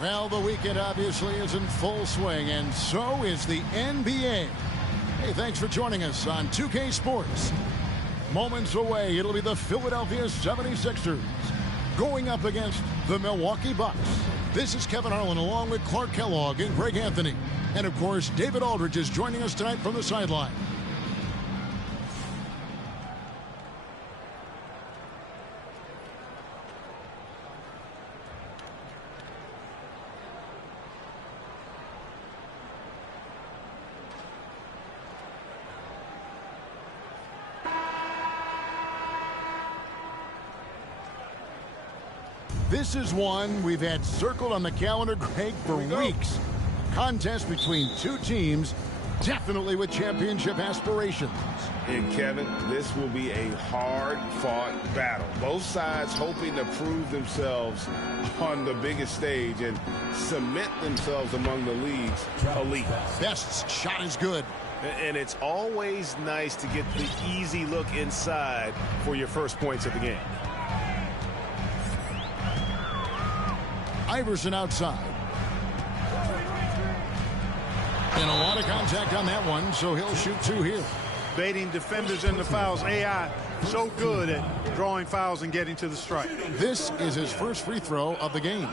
Well, the weekend obviously is in full swing, and so is the NBA. Hey, thanks for joining us on 2K Sports. Moments away, it'll be the Philadelphia 76ers going up against the Milwaukee Bucks. This is Kevin Harlan along with Clark Kellogg and Greg Anthony. And, of course, David Aldridge is joining us tonight from the sideline. This is one we've had circled on the calendar, Greg, for weeks. Contest between two teams, definitely with championship aspirations. And Kevin, this will be a hard-fought battle. Both sides hoping to prove themselves on the biggest stage and cement themselves among the league's elite. Best's shot is good. And it's always nice to get the easy look inside for your first points of the game. Iverson outside. And a lot of contact on that one, so he'll shoot two here. Baiting defenders into fouls. AI so good at drawing fouls and getting to the strike. This is his first free throw of the game.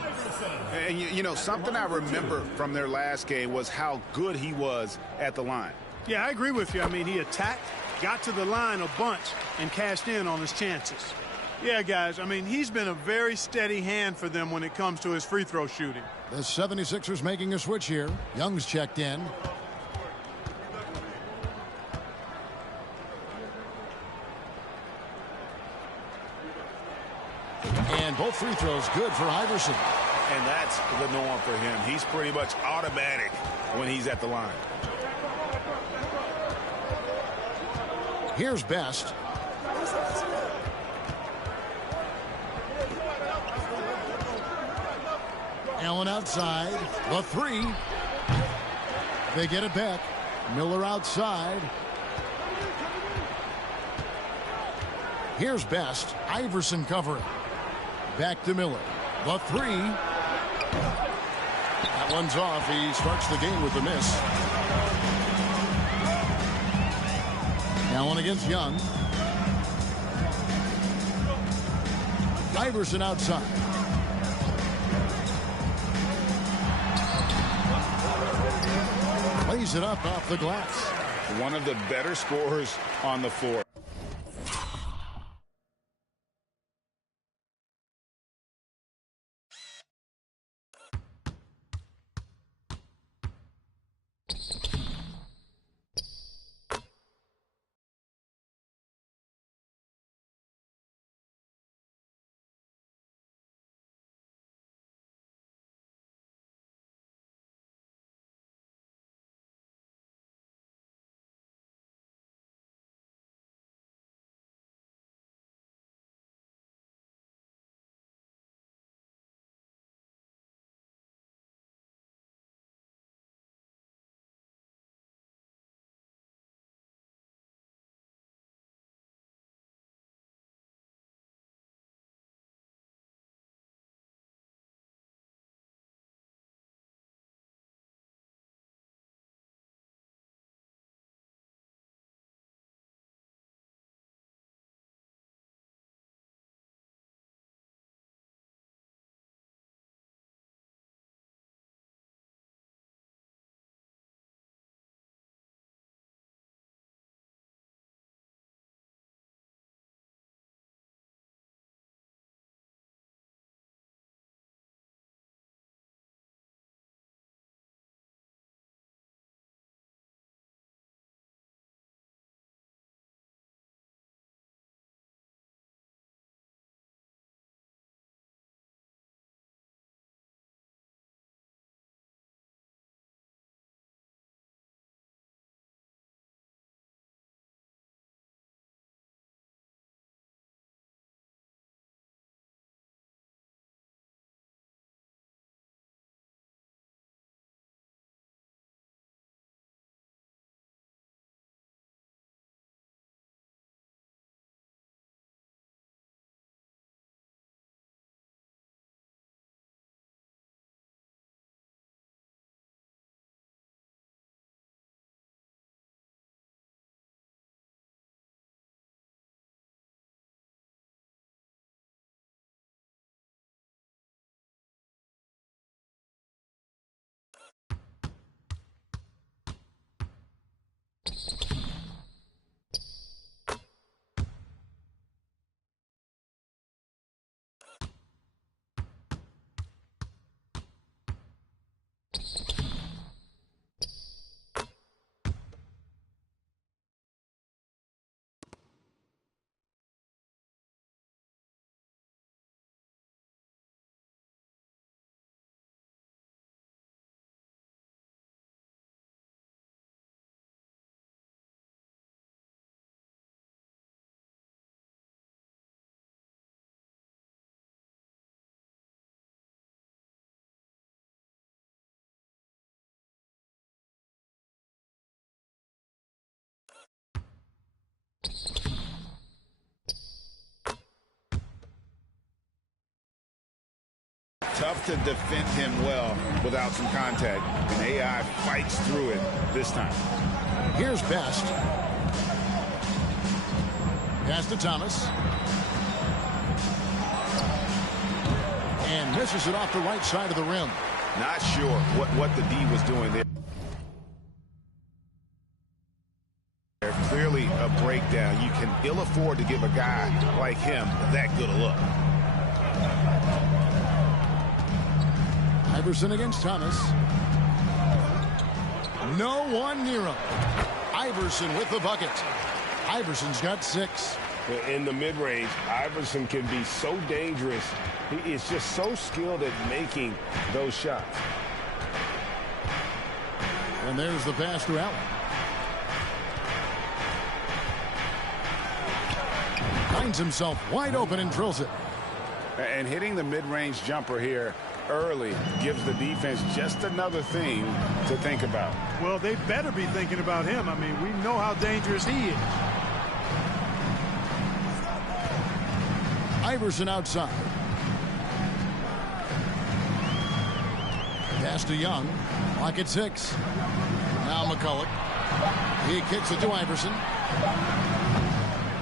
And, you know, something I remember from their last game was how good he was at the line. Yeah, I agree with you. I mean, he attacked, got to the line a bunch, and cashed in on his chances. Yeah, guys, I mean, he's been a very steady hand for them when it comes to his free throw shooting. The 76ers making a switch here. Young's checked in. And both free throws good for Iverson. And that's the norm for him. He's pretty much automatic when he's at the line. Here's Best. Allen outside. The three. They get it back. Miller outside. Here's Best. Iverson covering. Back to Miller. The three. That one's off. He starts the game with a miss. Allen against Young. Iverson outside. Plays it up off the glass. One of the better scorers on the floor. tough to defend him well without some contact, and AI fights through it this time. Here's Best. Pass to Thomas. And misses it off the right side of the rim. Not sure what the D was doing there. Clearly a breakdown. You can ill afford to give a guy like him that good a look. Iverson against Thomas. No one near him. Iverson with the bucket. Iverson's got 6. In the mid-range, Iverson can be so dangerous. He is just so skilled at making those shots. And there's the pass to Allen. Finds himself wide open and drills it. And hitting the mid-range jumper here early gives the defense just another thing to think about. Well, they better be thinking about him. I mean, we know how dangerous he is. Iverson outside. Pass to Young. Clock at 6. Now McCulloch. He kicks it to Iverson.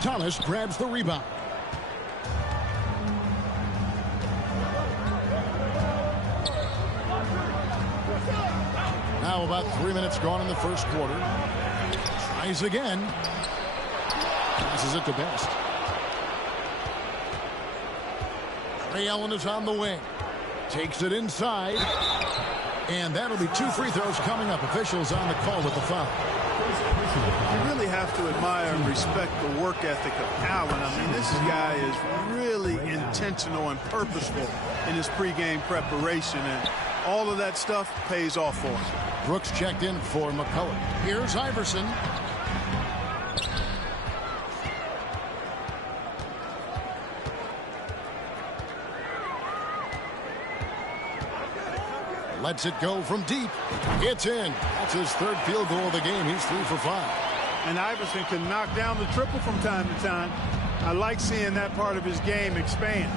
Thomas grabs the rebound. Now about 3 minutes gone in the first quarter. Tries again. Passes it to Best. Ray Allen is on the wing. Takes it inside. And that'll be 2 free throws coming up. Officials on the call with the foul. You really have to admire and respect the work ethic of Allen. I mean, this guy is really intentional and purposeful in his pregame preparation, and all of that stuff pays off for him. Brooks checked in for McCulloch. Here's Iverson. Lets it go from deep. It's in. That's his 3rd field goal of the game. He's 3 for 5. And Iverson can knock down the triple from time to time. I like seeing that part of his game expand.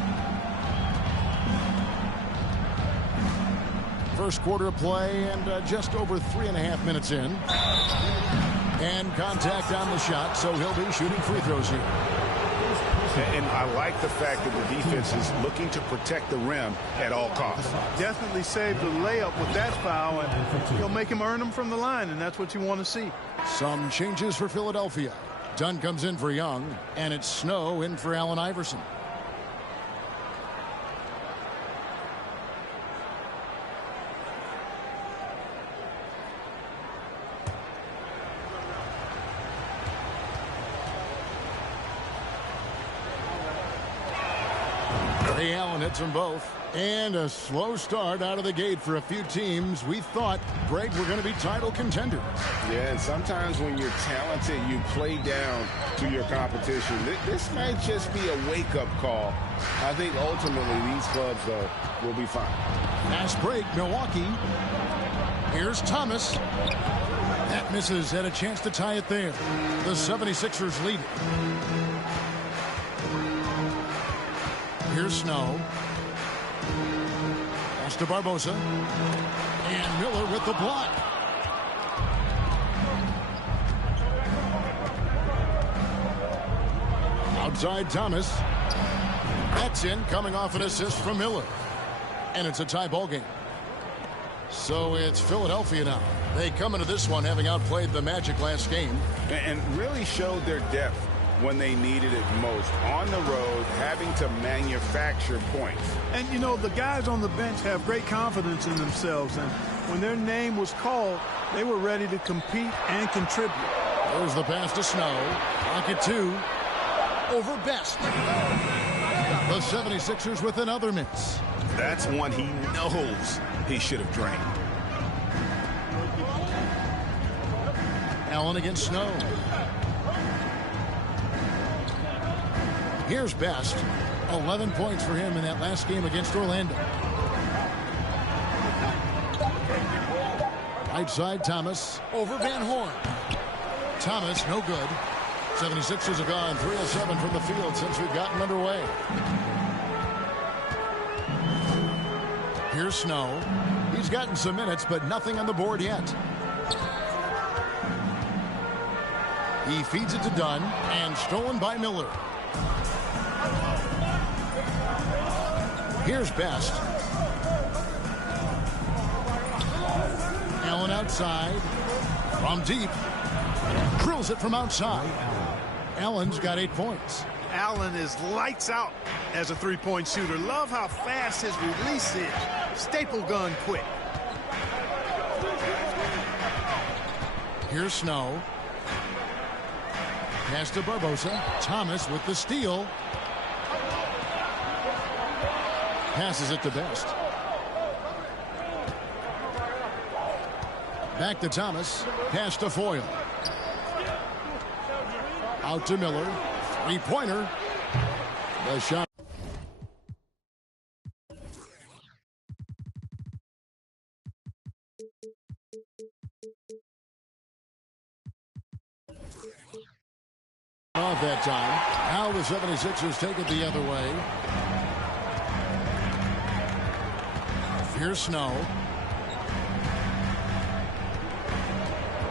First quarter of play and just over 3.5 minutes in. And contact on the shot, so he'll be shooting free throws here. And I like the fact that the defense is looking to protect the rim at all costs. Definitely saved the layup with that foul, and he'll make him earn them from the line, and that's what you want to see. Some changes for Philadelphia. Dunn comes in for Young, and it's Snow in for Allen Iverson. Ray Allen hits them both. And a slow start out of the gate for a few teams we thought, Greg, were going to be title contenders. Yeah, and sometimes when you're talented, you play down to your competition. This might just be a wake-up call. I think ultimately these clubs, though, will be fine. Fast break, Milwaukee. Here's Thomas. That misses. Had a chance to tie it there. The 76ers lead it. Here's Snow. Pass to Barbosa. And Miller with the block. Outside Thomas. That's in, coming off an assist from Miller. And it's a tie ball game. So it's Philadelphia now. They come into this one having outplayed the Magic last game. And really showed their depth when they needed it most. On the road, having to manufacture points. And, you know, the guys on the bench have great confidence in themselves. And when their name was called, they were ready to compete and contribute. There's the pass to Snow. Pocket 2. Over Best. The 76ers with another miss. That's one he knows he should have drained. Allen against Snow. Here's Best. 11 points for him in that last game against Orlando. Right side, Thomas. Over Van Horn. Thomas, no good. 76ers have gone 3 of 7 from the field since we've gotten underway. Here's Snow. He's gotten some minutes, but nothing on the board yet. He feeds it to Dunn, and stolen by Miller. Here's Best. Allen outside. From deep. Drills it from outside. Allen's got 8 points. Allen is lights out as a three-point shooter. Love how fast his release is. Staple gun quick. Here's Snow. Pass to Barbosa. Thomas with the steal. Passes it to Best. Back to Thomas. Pass to Foyle. Out to Miller. Three-pointer. The shot. Off that time. Now the 76ers take it the other way. Here's Snow.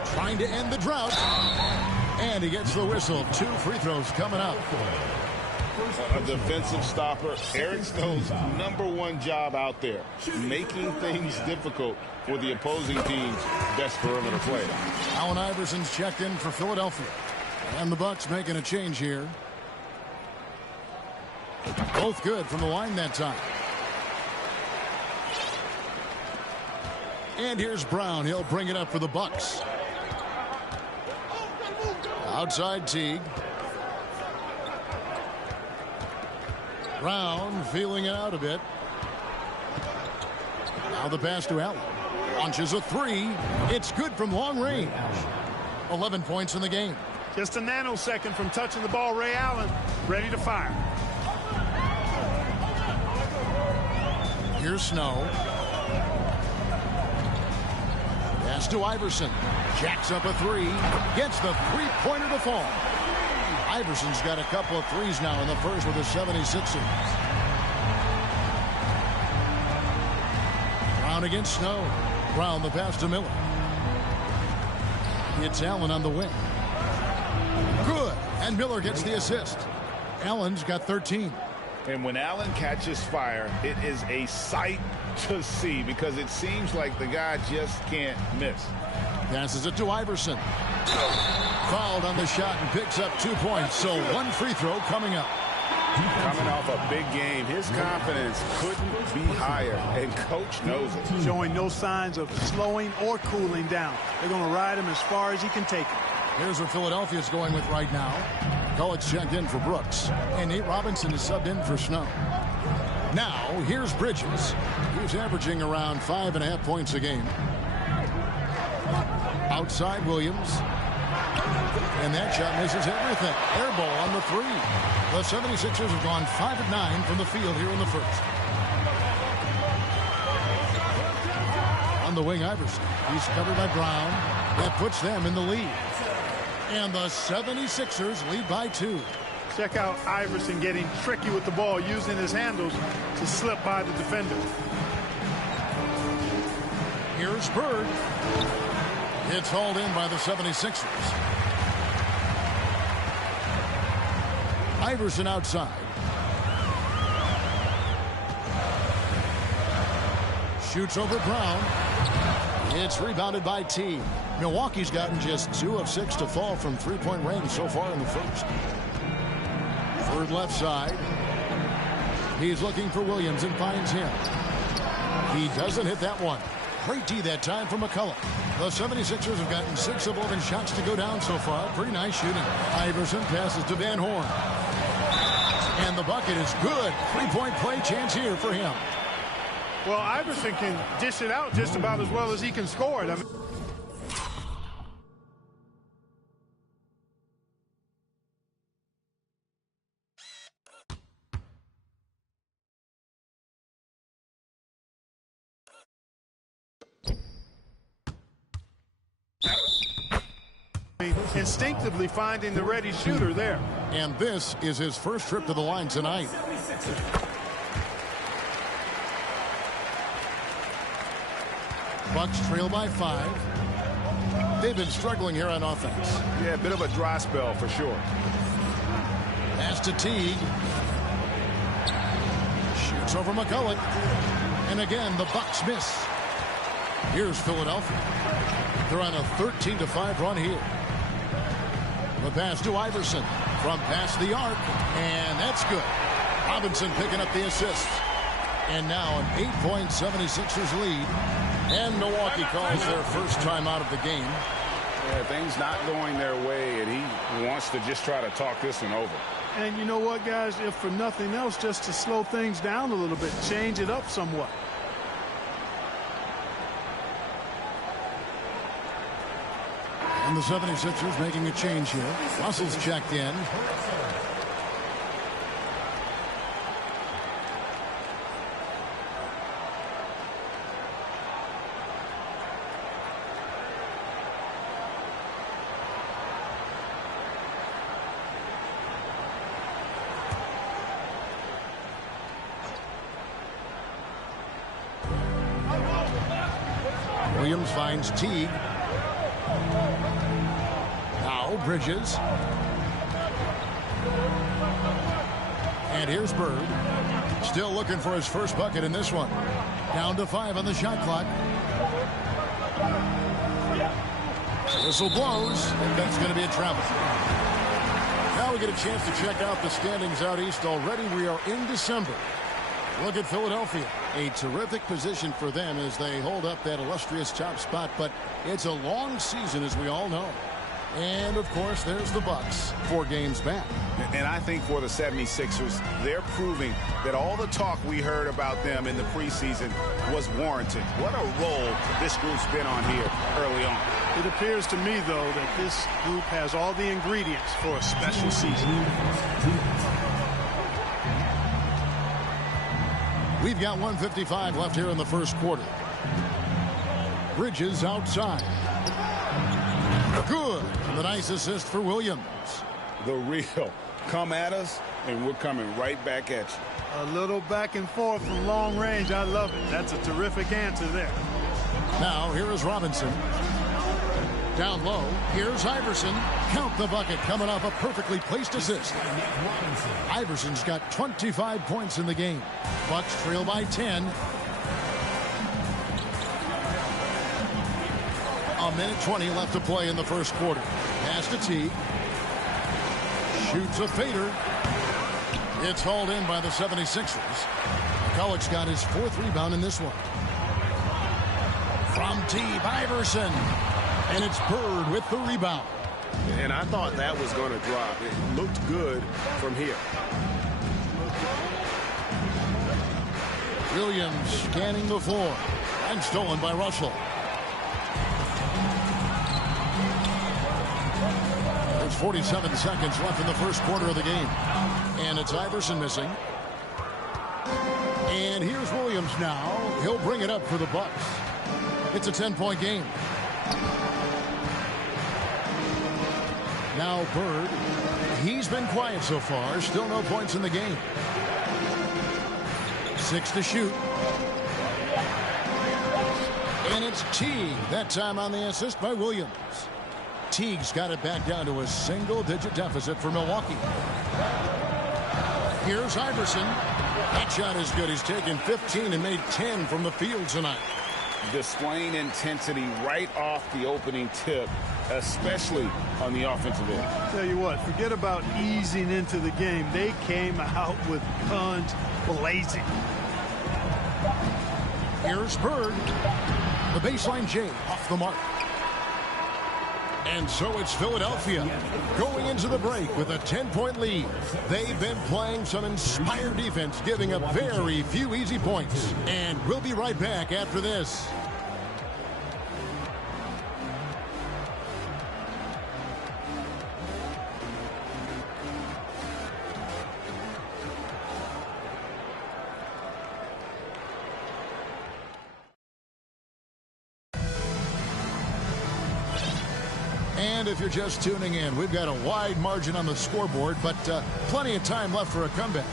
Trying to end the drought. And he gets the whistle. 2 free throws coming up. A defensive stopper. Eric Snow's #1 job out there. Making things difficult for the opposing team's best perimeter player. Allen Iverson's checked in for Philadelphia. And the Bucks making a change here. Both good from the line that time. And here's Brown. He'll bring it up for the Bucks. Outside Teague. Brown feeling it out a bit. Now the pass to Allen. Launches a 3. It's good from long range. 11 points in the game. Just a nanosecond from touching the ball. Ray Allen ready to fire. Here's Snow. Pass to Iverson. Jacks up a 3. Gets the three-pointer to fall. Iverson's got a couple of threes now in the first with the 76ers. Brown against Snow. Brown the pass to Miller. It's Allen on the wing. Good. And Miller gets the assist. Allen's got 13. And when Allen catches fire, it is a sight to see because it seems like the guy just can't miss. Passes it to Iverson. Fouled on the shot and picks up 2 points. So 1 free throw coming up. Coming off a big game, his confidence couldn't be higher, and coach knows it. Showing no signs of slowing or cooling down. They're going to ride him as far as he can take him. Here's what Philadelphia's going with right now. Collett's checked in for Brooks, and Nate Robinson is subbed in for Snow. Now, here's Bridges. He's averaging around 5.5 points a game. Outside Williams. And that shot misses everything. Air ball on the 3. The 76ers have gone 5 of 9 from the field here in the first. On the wing, Iverson. He's covered by Brown. That puts them in the lead. And the 76ers lead by 2. Check out Iverson getting tricky with the ball, using his handles to slip by the defender. Here's Bird. It's hauled in by the 76ers. Iverson outside. Shoots over Brown. It's rebounded by T. Milwaukee's gotten just 2 of 6 to fall from three-point range so far in the first. Bird left side. He's looking for Williams and finds him. He doesn't hit that one. Great D that time from McCullough. The 76ers have gotten 6 of 11 shots to go down so far. Pretty nice shooting. Iverson passes to Van Horn. And the bucket is good. Three-point play chance here for him. Well, Iverson can dish it out just about as well as he can score it. I mean, instinctively finding the ready shooter there. And this is his first trip to the line tonight. Bucks trail by 5. They've been struggling here on offense. Yeah, a bit of a dry spell for sure. Pass to Teague. Shoots over McCulloch. And again, the Bucks miss. Here's Philadelphia. They're on a 13-5 run here. The pass to Iverson from past the arc. And that's good. Robinson picking up the assist. And now an 8-point 76ers lead. And Milwaukee calls their first time out of the game. Yeah, things not going their way, and he wants to just try to talk this one over. And you know what, guys? If for nothing else, just to slow things down a little bit, change it up somewhat. And the 76ers making a change here. Russell's checked in. Williams finds Teague. Now Bridges. And here's Bird. Still looking for his first bucket in this one. Down to 5 on the shot clock. Whistle blows. That's going to be a travel. Now we get a chance to check out the standings out east. Already we are in December. Look at Philadelphia. A terrific position for them as they hold up that illustrious top spot. But it's a long season, as we all know. And, of course, there's the Bucks 4 games back. And I think for the 76ers, they're proving that all the talk we heard about them in the preseason was warranted. What a role this group's been on here early on. It appears to me, though, that this group has all the ingredients for a special season. We've got 1:55 left here in the first quarter. Bridges outside. Good. And the nice assist for Williams. The real. Come at us, and we're coming right back at you. A little back and forth from long range. I love it. That's a terrific answer there. Now, here is Robinson. Down low. Here's Iverson. Count the bucket coming off a perfectly placed assist. Iverson's got 25 points in the game. Bucks trail by 10. A minute 20 left to play in the first quarter. Pass to Teague. Shoots a fader. It's hauled in by the 76ers. McCulloch's got his 4th rebound in this one. From Teague, Iverson. And it's Bird with the rebound. And I thought that was going to drop. It looked good from here. Williams scanning the floor. And stolen by Russell. There's 47 seconds left in the first quarter of the game. And it's Iverson missing. And here's Williams now. He'll bring it up for the Bucks. It's a 10-point game. Now Bird. He's been quiet so far. Still no points in the game. 6 to shoot. And it's Teague. That time on the assist by Williams. Teague's got it back down to a single-digit deficit for Milwaukee. Here's Iverson. That shot is good. He's taken 15 and made 10 from the field tonight. Displaying intensity right off the opening tip, especially on the offensive end. Tell you what, forget about easing into the game. They came out with guns blazing. Here's Bird. The baseline J off the mark. And so it's Philadelphia going into the break with a 10-point lead. They've been playing some inspired defense, giving up very few easy points. And we'll be right back after this. And if you're just tuning in, we've got a wide margin on the scoreboard, but plenty of time left for a comeback.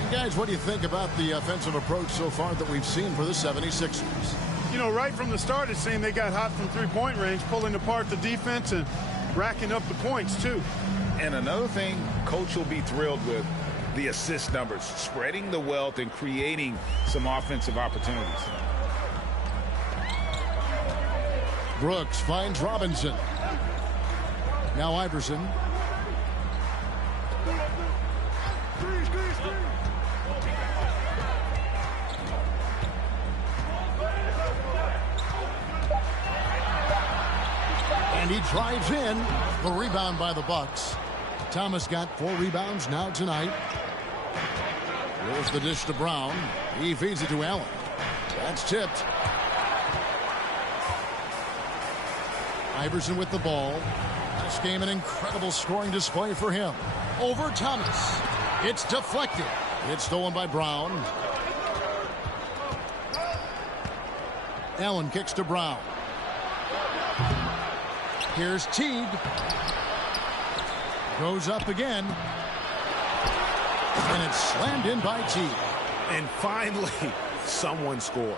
And guys, what do you think about the offensive approach so far that we've seen for the 76ers? You know, right from the start, it seemed they got hot from three-point range, pulling apart the defense and racking up the points, too. And another thing Coach will be thrilled with, the assist numbers, spreading the wealth and creating some offensive opportunities. Brooks finds Robinson. Now Iverson. And he drives in. The rebound by the Bucks. Thomas got 4 rebounds now tonight. There's the dish to Brown. He feeds it to Allen. That's tipped. Iverson with the ball. This game an incredible scoring display for him. Over Thomas. It's deflected. It's stolen by Brown. Allen kicks to Brown. Here's Teague. Goes up again. And it's slammed in by Teague. And finally, someone scores.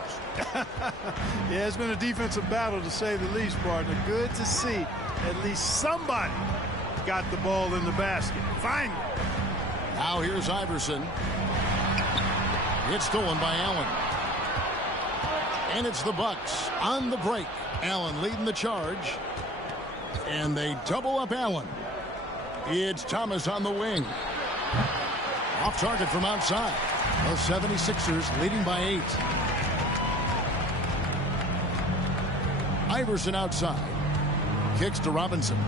Yeah, it's been a defensive battle, to say the least, partner. Good to see at least somebody got the ball in the basket. Finally. Now here's Iverson. It's stolen by Allen. And it's the Bucks on the break. Allen leading the charge. And they double up Allen. It's Thomas on the wing. Off target from outside. The 76ers leading by 8. Iverson outside. Kicks to Robinson.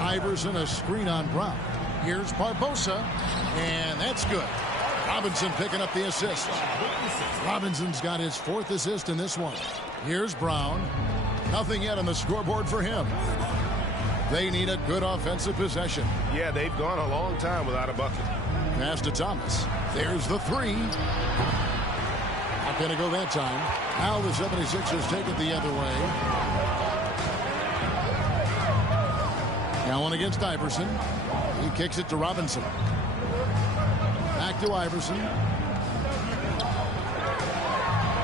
Iverson a screen on Brown. Here's Barbosa. And that's good. Robinson picking up the assist. Robinson's got his 4th assist in this one. Here's Brown. Nothing yet on the scoreboard for him. They need a good offensive possession. Yeah, they've gone a long time without a bucket. Pass to Thomas. There's the 3. Not going to go that time. Now the 76ers take it the other way. Allen against Iverson. He kicks it to Robinson. Back to Iverson.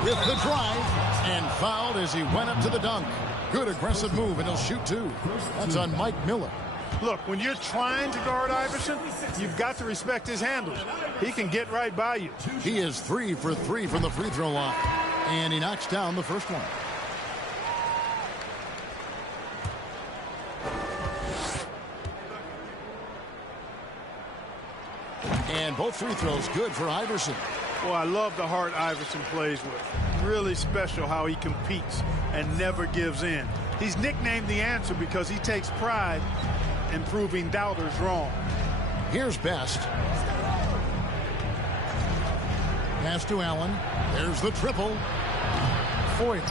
With the drive. And fouled as he went up to the dunk. Good aggressive move, and he'll shoot 2. That's on Mike Miller. Look, when you're trying to guard Iverson, you've got to respect his handles. He can get right by you. He is 3 for 3 from the free throw line. And he knocks down the first one. And both free throws good for Iverson. Well, I love the heart Iverson plays with. Really special how he competes and never gives in. He's nicknamed the answer because he takes pride in proving doubters wrong. Here's Best. Pass to Allen. There's the triple. Foyt.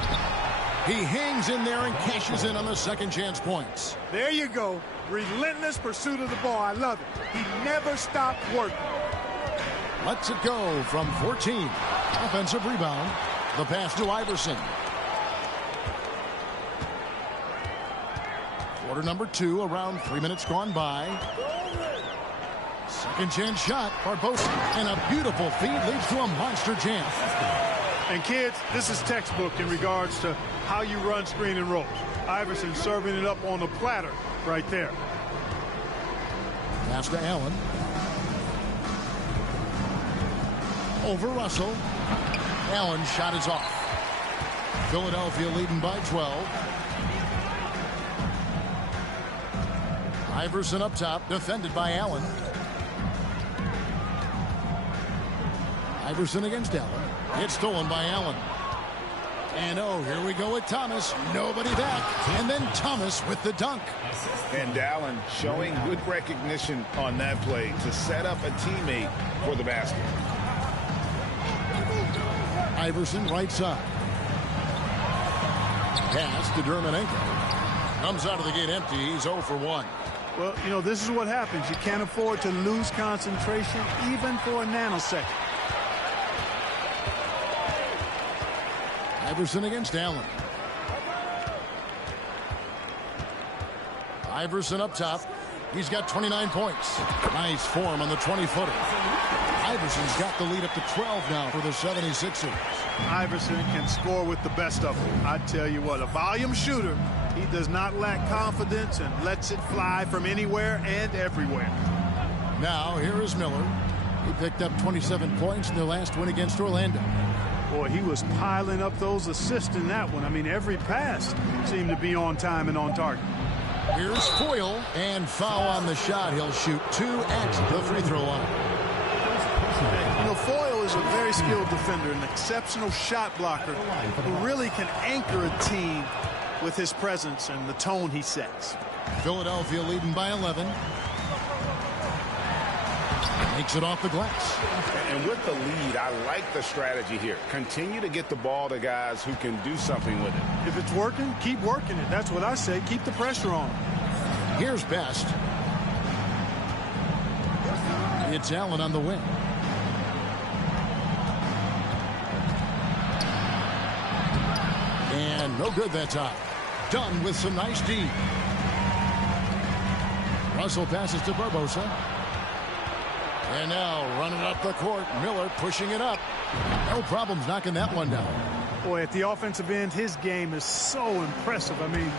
He hangs in there and cashes in on the second chance points. There you go. Relentless pursuit of the ball. I love it. He never stopped working. Lets it go from 14. Offensive rebound. The pass to Iverson. Quarter number 2, around 3 minutes gone by. Second chance shot, Barbosa. And a beautiful feed leads to a monster jam. And kids, this is textbook in regards to how you run screen and rolls. Iverson serving it up on a platter right there. Pass to Allen. Over Russell. Allen's shot is off. Philadelphia leading by 12. Iverson up top, defended by Allen. Iverson against Allen. It's stolen by Allen. And oh, here we go with Thomas. Nobody back. And then Thomas with the dunk. And Allen showing good recognition on that play to set up a teammate for the basket. Iverson right side. Pass to Dermanenko. Comes out of the gate empty. He's 0 for 1. Well, you know, this is what happens. You can't afford to lose concentration even for a nanosecond. Iverson against Allen. Iverson up top. He's got 29 points. Nice form on the 20-footer. Iverson's got the lead up to 12 now for the 76ers. Iverson can score with the best of them. I tell you what, a volume shooter. He does not lack confidence and lets it fly from anywhere and everywhere. Now, here is Miller. He picked up 27 points in their last win against Orlando. Boy, he was piling up those assists in that one. I mean, every pass seemed to be on time and on target. Here's Foyle, and foul on the shot. He'll shoot 2 at the free throw line. You know, Foyle is a very skilled defender, an exceptional shot blocker who really can anchor a team with his presence and the tone he sets. Philadelphia leading by 11. Makes it off the glass. And with the lead, I like the strategy here. Continue to get the ball to guys who can do something with it. If it's working, keep working it. That's what I say. Keep the pressure on. Here's Best. It's Allen on the wing. And no good that time. Dunn with some nice D. Russell passes to Barbosa. And now running up the court, Miller pushing it up. No problems knocking that one down. Boy, at the offensive end, his game is so impressive. I mean,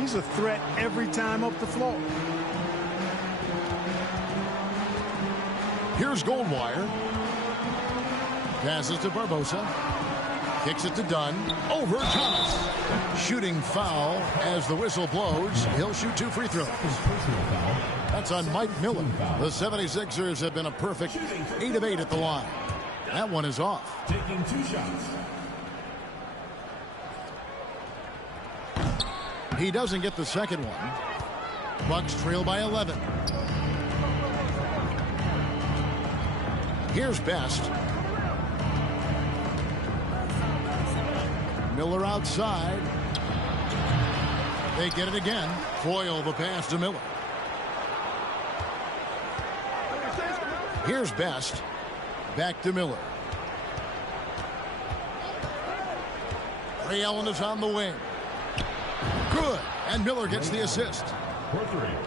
he's a threat every time up the floor. Here's Goldwire. Passes to Barbosa. Kicks it to Dunn. Over Thomas. Shooting foul as the whistle blows. He'll shoot 2 free throws. That's on Mike Miller. The 76ers have been a perfect 8 of 8 at the line. That one is off. Taking 2 shots. He doesn't get the second one. Bucks trail by 11. Here's Best. Miller outside. They get it again. Foyle the pass to Miller. Here's Best. Back to Miller. Ray Allen is on the wing. Good. And Miller gets the assist.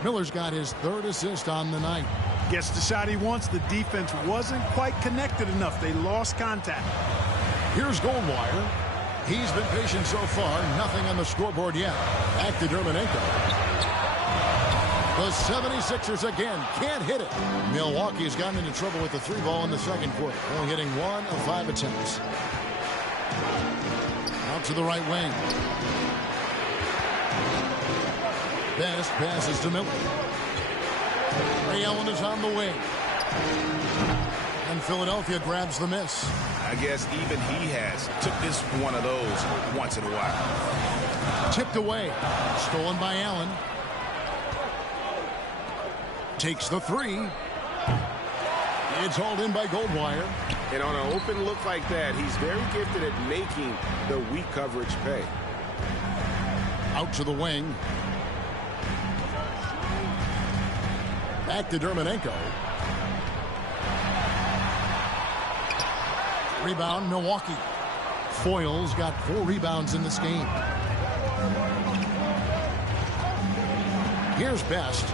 Miller's got his 3rd assist on the night. Gets the shot he wants. The defense wasn't quite connected enough. They lost contact. Here's Goldwire. He's been patient so far. Nothing on the scoreboard yet. Back to Dermonenko. The 76ers again can't hit it. Milwaukee's gotten into trouble with the 3 ball in the second quarter. Only hitting 1 of 5 attempts. Out to the right wing. Best passes to Miller. Ray Allen is on the wing. And Philadelphia grabs the miss. I guess even he has took this one of those once in a while. Tipped away. Stolen by Allen. Takes the 3. It's hauled in by Goldwire. And on an open look like that, he's very gifted at making the weak coverage pay. Out to the wing. Back to Dermonenko. Rebound, Milwaukee. Foyle's got 4 rebounds in this game. Here's Best.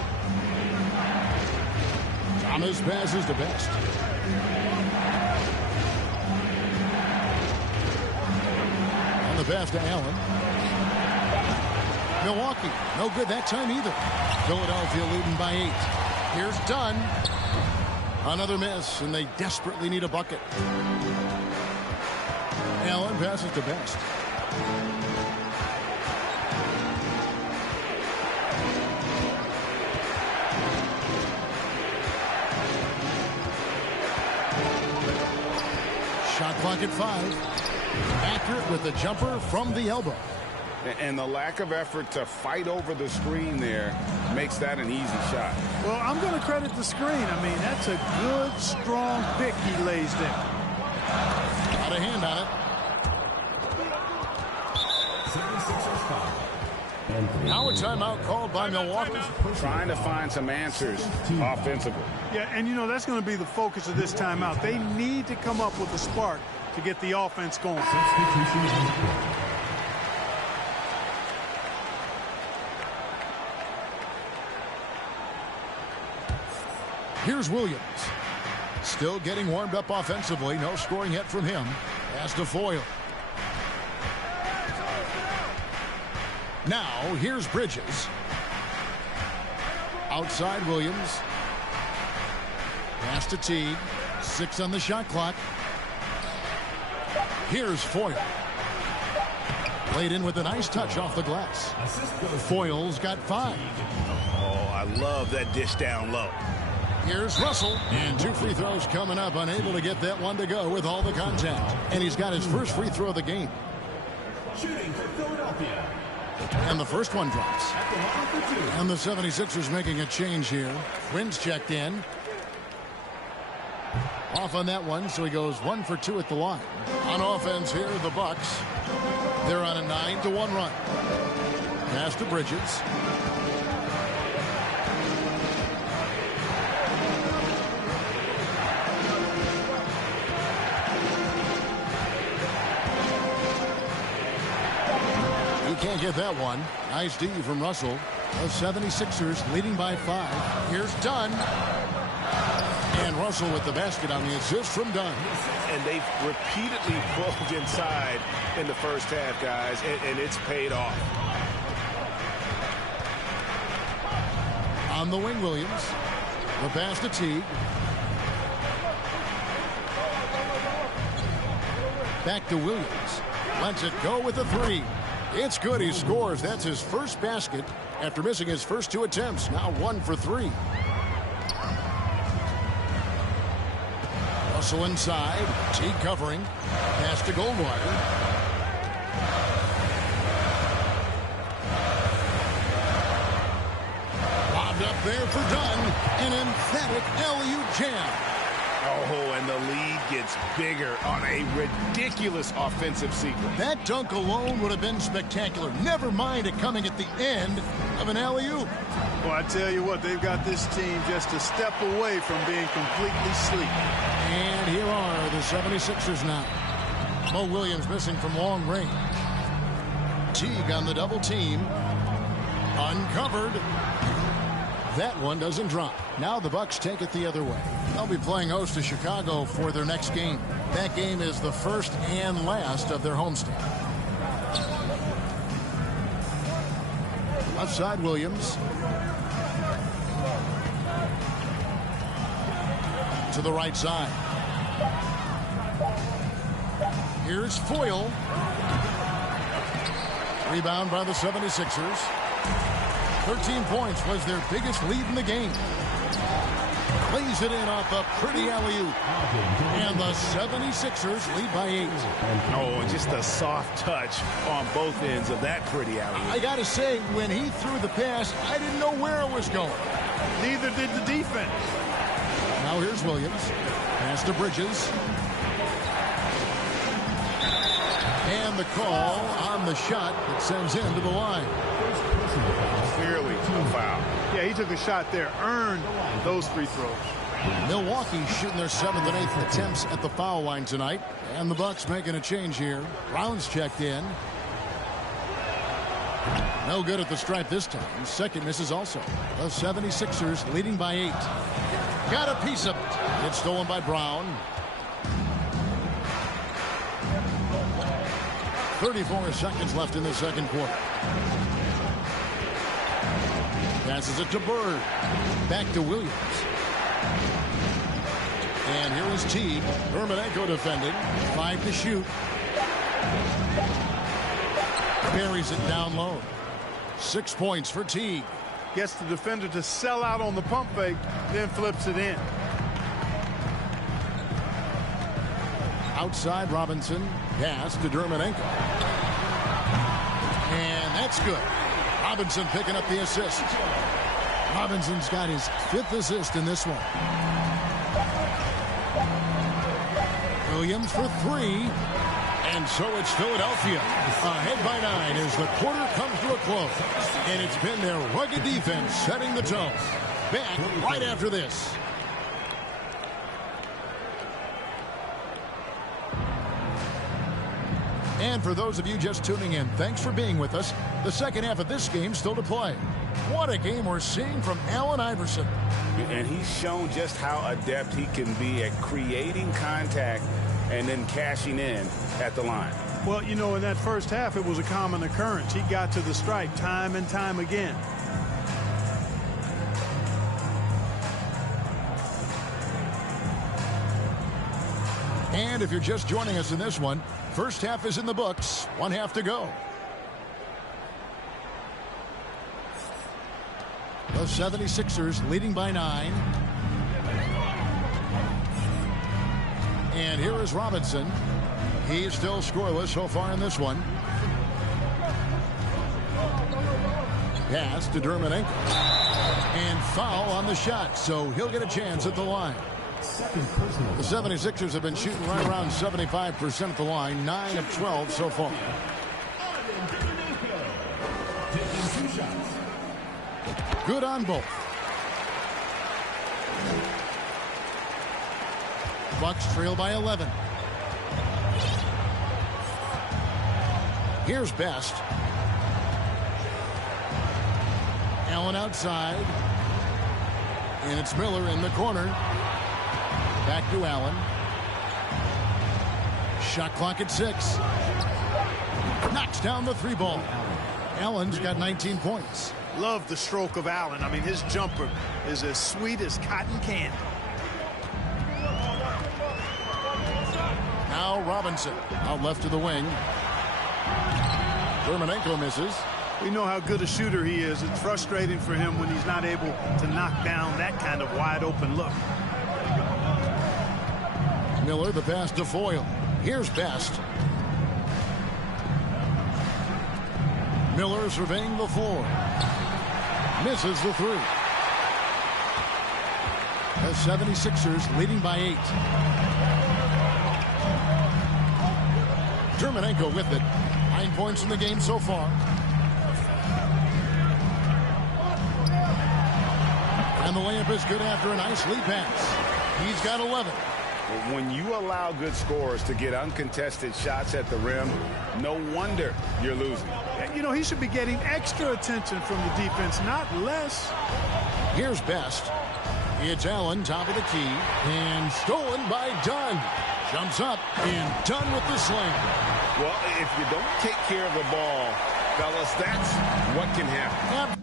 Thomas passes to Best. On the pass to Allen. Milwaukee, no good that time either. Philadelphia leading by 8. Here's Dunn. Another miss, and they desperately need a bucket. Allen passes to Best. Shot clock at 5. Accurate with the jumper from the elbow. And the lack of effort to fight over the screen there makes that an easy shot. Well, I'm going to credit the screen. I mean, that's a good, strong pick he lays there. Got a hand on it. Now a timeout called by Milwaukee. Trying to find some answers offensively. Yeah, and you know, that's going to be the focus of this timeout. They need to come up with a spark to get the offense going. Here's Williams. Still getting warmed up offensively. No scoring yet from him. Pass to Foyle. Now, here's Bridges. Outside Williams. Pass to Teague. 6 on the shot clock. Here's Foyle. Played in with a nice touch off the glass. Foyle's got 5. Oh, I love that dish down low. Here's Russell. And 2 free throws coming up. Unable to get that one to go with all the contact. And he's got his first free throw of the game. Shooting for Philadelphia. And the first one drops. And the 76ers making a change here. Quinn's checked in. Off on that one, so he goes 1 for 2 at the line. On offense here, the Bucks. They're on a 9-1 run. Pass to Bridges. He can't get that one. Nice D from Russell. The 76ers leading by 5. Here's Dunn. And Russell with the basket on the assist from Dunn. And they've repeatedly pulled inside in the first half, guys, and it's paid off. On the wing, Williams. The pass to Teague. Back to Williams. Lets it go with a 3. It's good. He scores. That's his first basket after missing his first 2 attempts. Now 1 for 3. Russell inside. Teague covering. Pass to Goldwire. Lobbed up there for Dunn. An emphatic alley-oop jam. Oh, and the lead gets bigger on a ridiculous offensive sequence. That dunk alone would have been spectacular. Never mind it coming at the end of an alley-oop. Well, I tell you what, they've got this team just a step away from being completely sleep. And here are the 76ers now. Mo Williams missing from long range. Teague on the double team. Uncovered. That one doesn't drop. Now the Bucks take it the other way. They'll be playing host to Chicago for their next game. That game is the first and last of their homestand. Left side Williams. To the right side. Here's Foyle. Rebound by the 76ers. 13 points was their biggest lead in the game. Plays it in off a pretty alley-oop. And the 76ers lead by 8. Oh, just a soft touch on both ends of that pretty alley-oop. I got to say, when he threw the pass, I didn't know where it was going. Neither did the defense. Now here's Williams. Pass to Bridges. And the call on the shot that sends him to the line. Clearly a foul. Yeah, he took a shot there, earned those free throws. Milwaukee shooting their 7th and 8th attempts at the foul line tonight. And the Bucks making a change here. Brown's checked in. No good at the stripe this time. Second misses also. The 76ers leading by 8. Got a piece of it. It's stolen by Brown. 34 seconds left in the second quarter. Passes it to Bird. Back to Williams. And here is Teague. Hermanenko defending. 5 to shoot. Buries it down low. 6 points for Teague. Gets the defender to sell out on the pump fake, then flips it in. Outside Robinson. Pass to Hermanenko. And that's good. Robinson picking up the assist. Robinson's got his 5th assist in this one. Williams for 3. And so it's Philadelphia ahead by 9 as the quarter comes to a close. And it's been their rugged defense setting the tone. Back right after this. And for those of you just tuning in, thanks for being with us. The second half of this game still to play. What a game we're seeing from Allen Iverson. And he's shown just how adept he can be at creating contact and then cashing in at the line. Well, you know, in that first half, it was a common occurrence. He got to the stripe time and time again. And if you're just joining us in this one, first half is in the books. 1 half to go. The 76ers leading by 9. And here is Robinson. He is still scoreless so far in this one. Pass to Dermodenko. And foul on the shot, so he'll get a chance at the line. The 76ers have been shooting right around 75% at the line, 9 of 12 so far. Good on both. Bucks trail by 11. Here's Best. Allen outside. And it's Miller in the corner. Back to Allen. Shot clock at 6. Knocks down the 3 ball. Allen's got 19 points. Love the stroke of Allen. I mean, his jumper is as sweet as cotton candy. Now Robinson out left to the wing. Dermodenko misses. We know how good a shooter he is. It's frustrating for him when he's not able to knock down that kind of wide open look. Miller the pass to Foyle. Here's Best. Miller surveying the floor. Misses the 3. The 76ers leading by 8. Dermodenko with it. 9 points in the game so far. And the layup is good after a nice lead pass. He's got 11. When you allow good scorers to get uncontested shots at the rim, no wonder you're losing. You know, he should be getting extra attention from the defense, not less. Here's Best. It's Allen, top of the key, and stolen by Dunn. Jumps up and Dunn with the slam. Well, if you don't take care of the ball, fellas, that's what can happen.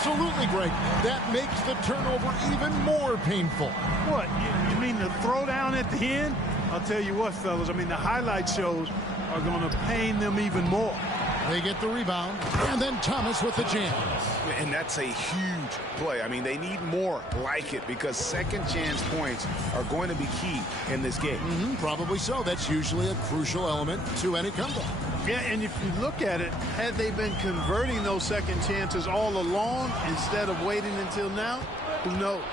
Absolutely, Greg. That makes the turnover even more painful. What, you mean the throwdown at the end? I'll tell you what, fellas, I mean, the highlight shows are going to pain them even more. They get the rebound, and then Thomas with the jam. And that's a huge play. I mean, they need more like it because second chance points are going to be key in this game. Probably so. That's usually a crucial element to any comeback. Yeah, and if you look at it, had they been converting those second chances all along instead of waiting until now, who knows?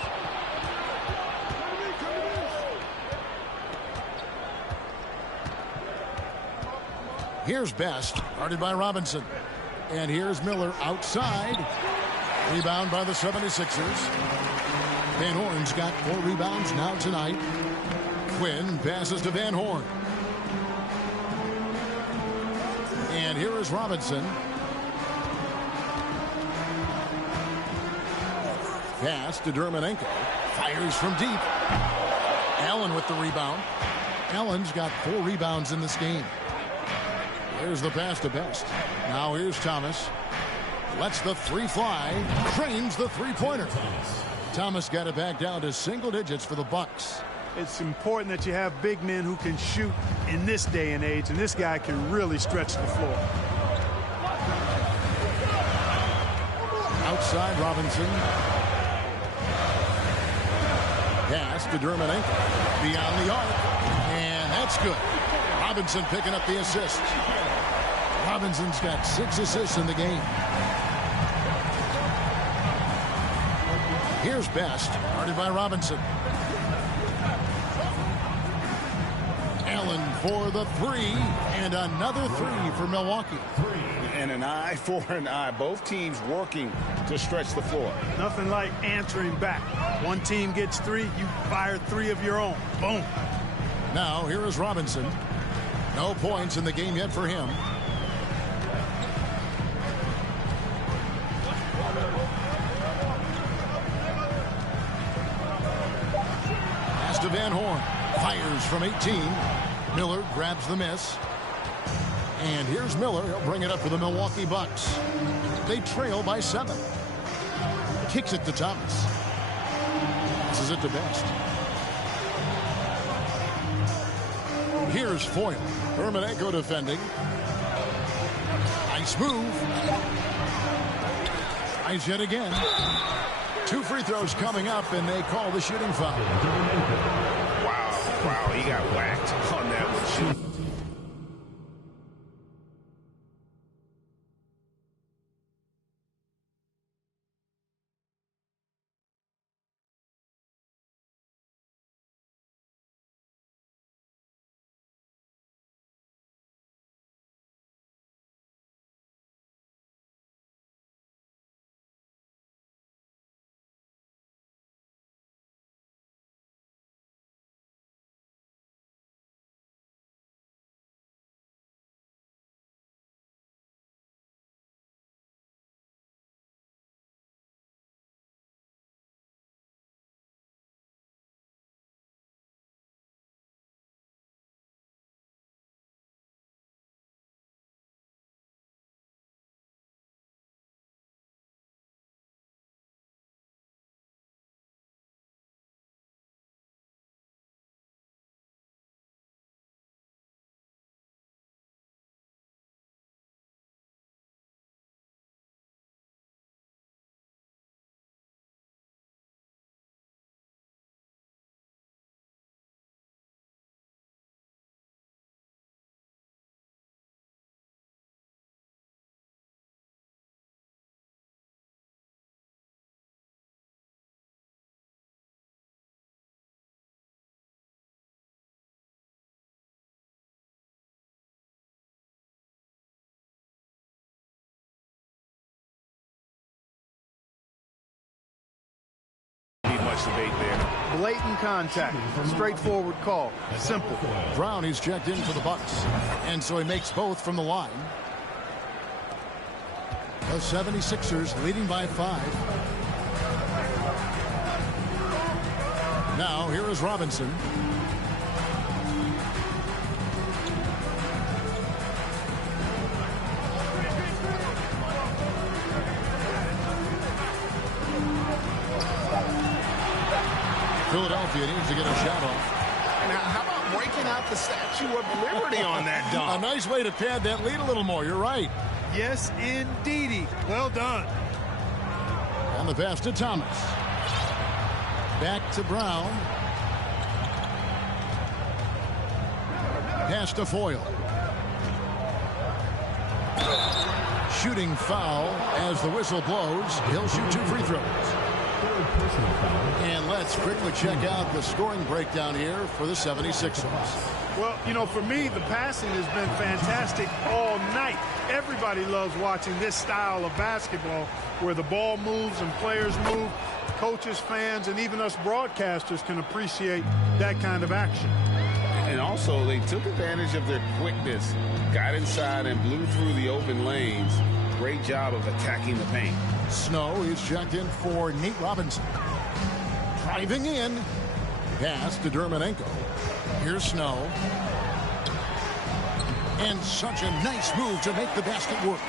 Here's Best, guarded by Robinson. And here's Miller outside. Rebound by the 76ers. Van Horn's got 4 rebounds now tonight. Quinn passes to Van Horn. And here is Robinson. Pass to Dermonenko. Fires from deep. Allen with the rebound. Allen's got 4 rebounds in this game. Here's the pass to Best. Now here's Thomas. Lets the 3 fly. Trains the three-pointer. Thomas got it back down to single digits for the Bucks. It's important that you have big men who can shoot in this day and age, and this guy can really stretch the floor. Outside Robinson. Pass to Dermonenko. Beyond the arc. And that's good. Robinson picking up the assist. Robinson's got 6 assists in the game. Here's Best, guarded by Robinson. Allen for the 3, and another 3 for Milwaukee. And an eye for an eye. Both teams working to stretch the floor. Nothing like answering back. One team gets 3, you fire 3 of your own. Boom. Now here is Robinson. No points in the game yet for him. Pass to Van Horn. Fires from 18. Miller grabs the miss. And here's Miller. He'll bring it up for the Milwaukee Bucks. They trail by 7. Kicks it to Thomas. Passes it to Best. Here's Foyle. Dermonenko defending. Nice move. Tries yet again. 2 free throws coming up, and they call the shooting foul. Wow, he got whacked on that one. Much debate there. Blatant contact. Straightforward call. Simple. Brown, he's checked in for the Bucks. And so he makes both from the line. The 76ers leading by 5. Now here is Robinson. Philadelphia needs to get a shot off. Now, how about breaking out the Statue of Liberty on that dunk? A nice way to pad that lead a little more. You're right. Yes, indeedy. Well done. On the pass to Thomas. Back to Brown. Pass to Foyle. Shooting foul as the whistle blows. He'll shoot 2 free throws. And let's quickly check out the scoring breakdown here for the 76ers. Well, you know, for me, the passing has been fantastic all night. Everybody loves watching this style of basketball where the ball moves and players move. Coaches, fans, and even us broadcasters can appreciate that kind of action. And also, they took advantage of their quickness, got inside and blew through the open lanes. Great job of attacking the paint. Snow is checked in for Nate Robinson. Driving in. Pass to Dermonenko. Here's Snow. And such a nice move to make the basket work.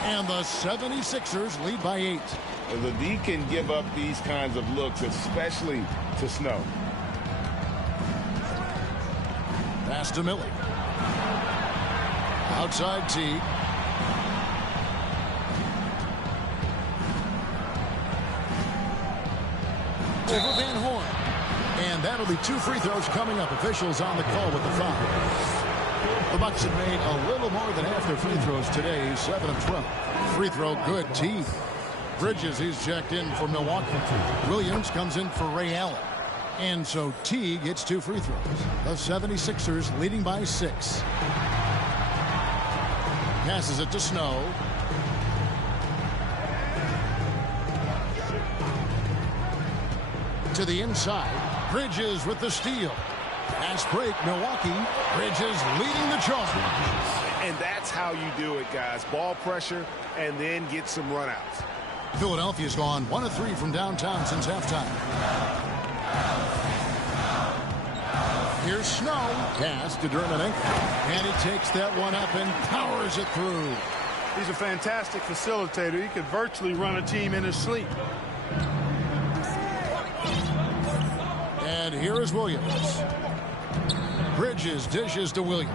And the 76ers lead by 8. The D can give up these kinds of looks, especially to Snow. Pass to Millie. Outside T. Over Van Horn. And that'll be 2 free throws coming up. Officials on the call with the foul. The Bucks have made a little more than half their free throws today, 7 of 12. Free throw good. T. Bridges, he's checked in for Milwaukee. Williams comes in for Ray Allen. And so T gets 2 free throws. The 76ers leading by 6. Passes it to Snow. To the inside. Bridges with the steal. Fast break, Milwaukee. Bridges leading the charge. And that's how you do it, guys. Ball pressure and then get some runouts. Philadelphia's gone 1 of 3 from downtown since halftime. Here's Snow. Pass to Dermonenko. And he takes that one up and powers it through. He's a fantastic facilitator. He could virtually run a team in his sleep. And here is Williams. Bridges dishes to Williams.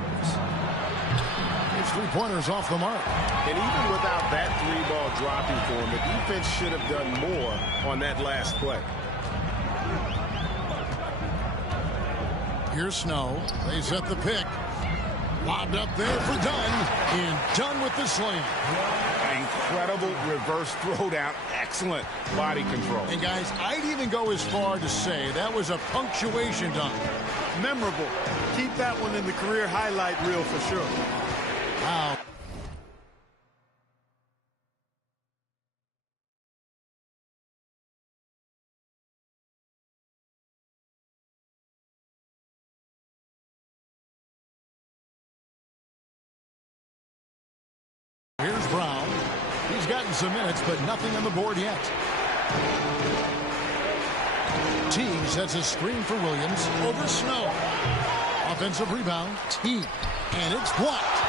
His 3-pointers off the mark. And even without that 3-ball dropping for him, the defense should have done more on that last play. Here's Snow. They set the pick. Lobbed up there for Dunn. And Dunn with the slam. Incredible reverse throwdown. Excellent body control. And guys, I'd even go as far to say that was a punctuation dunk. Memorable. Keep that one in the career highlight reel for sure. Wow. Here's Brown. He's gotten some minutes, but nothing on the board yet. T sets a screen for Williams over Snow. Offensive rebound, T. And it's blocked.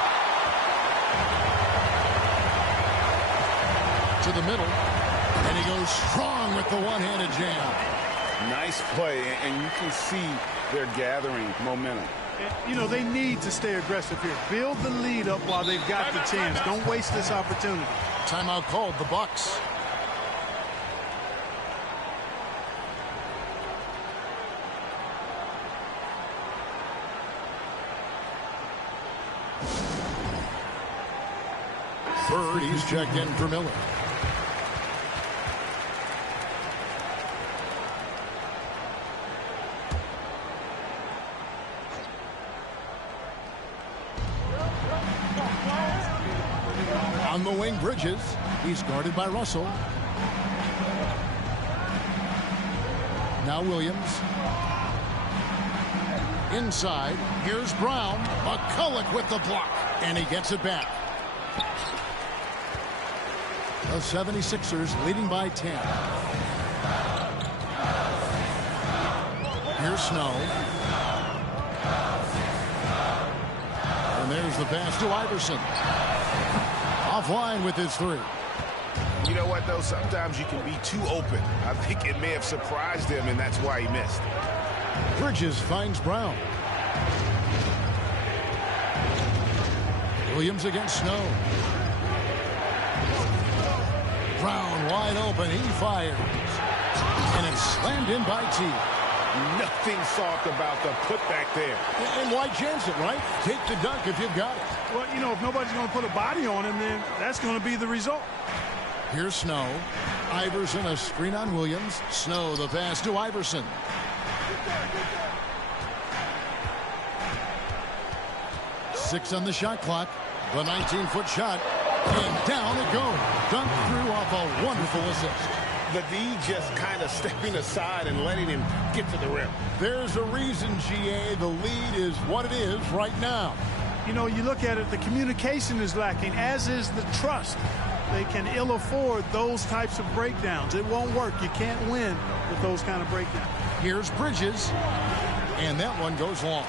To the middle. And he goes strong with the one-handed jam. Nice play, and you can see they're gathering momentum. You know, they need to stay aggressive here. Build the lead up while they've got the chance. Don't waste this opportunity. Timeout called, the Bucks. Bird, he's checked in for Miller. From the wing, Bridges. He's guarded by Russell. Now Williams. Inside. Here's Brown. McCulloch with the block. And he gets it back. The 76ers leading by 10. Here's Snow. And there's the pass to Iverson. Offline with his three. You know what, though? Sometimes you can be too open. I think it may have surprised him, and that's why he missed. Bridges finds Brown. Williams against Snow. Brown wide open. He fires. And it's slammed in by T. Nothing soft about the putback there. And why chance it, right? Take the dunk if you've got it. Well, you know, if nobody's going to put a body on him, then that's going to be the result. Here's Snow. Iverson, a screen on Williams. Snow, the pass to Iverson. Six on the shot clock. The 19-foot shot. And down it goes. Dunked through off a wonderful assist. The D just kind of stepping aside and letting him get to the rim. There's a reason, GA, the lead is what it is right now. You know, you look at it, the communication is lacking, as is the trust. They can ill afford those types of breakdowns. It won't work. You can't win with those kind of breakdowns. Here's Bridges. And that one goes long.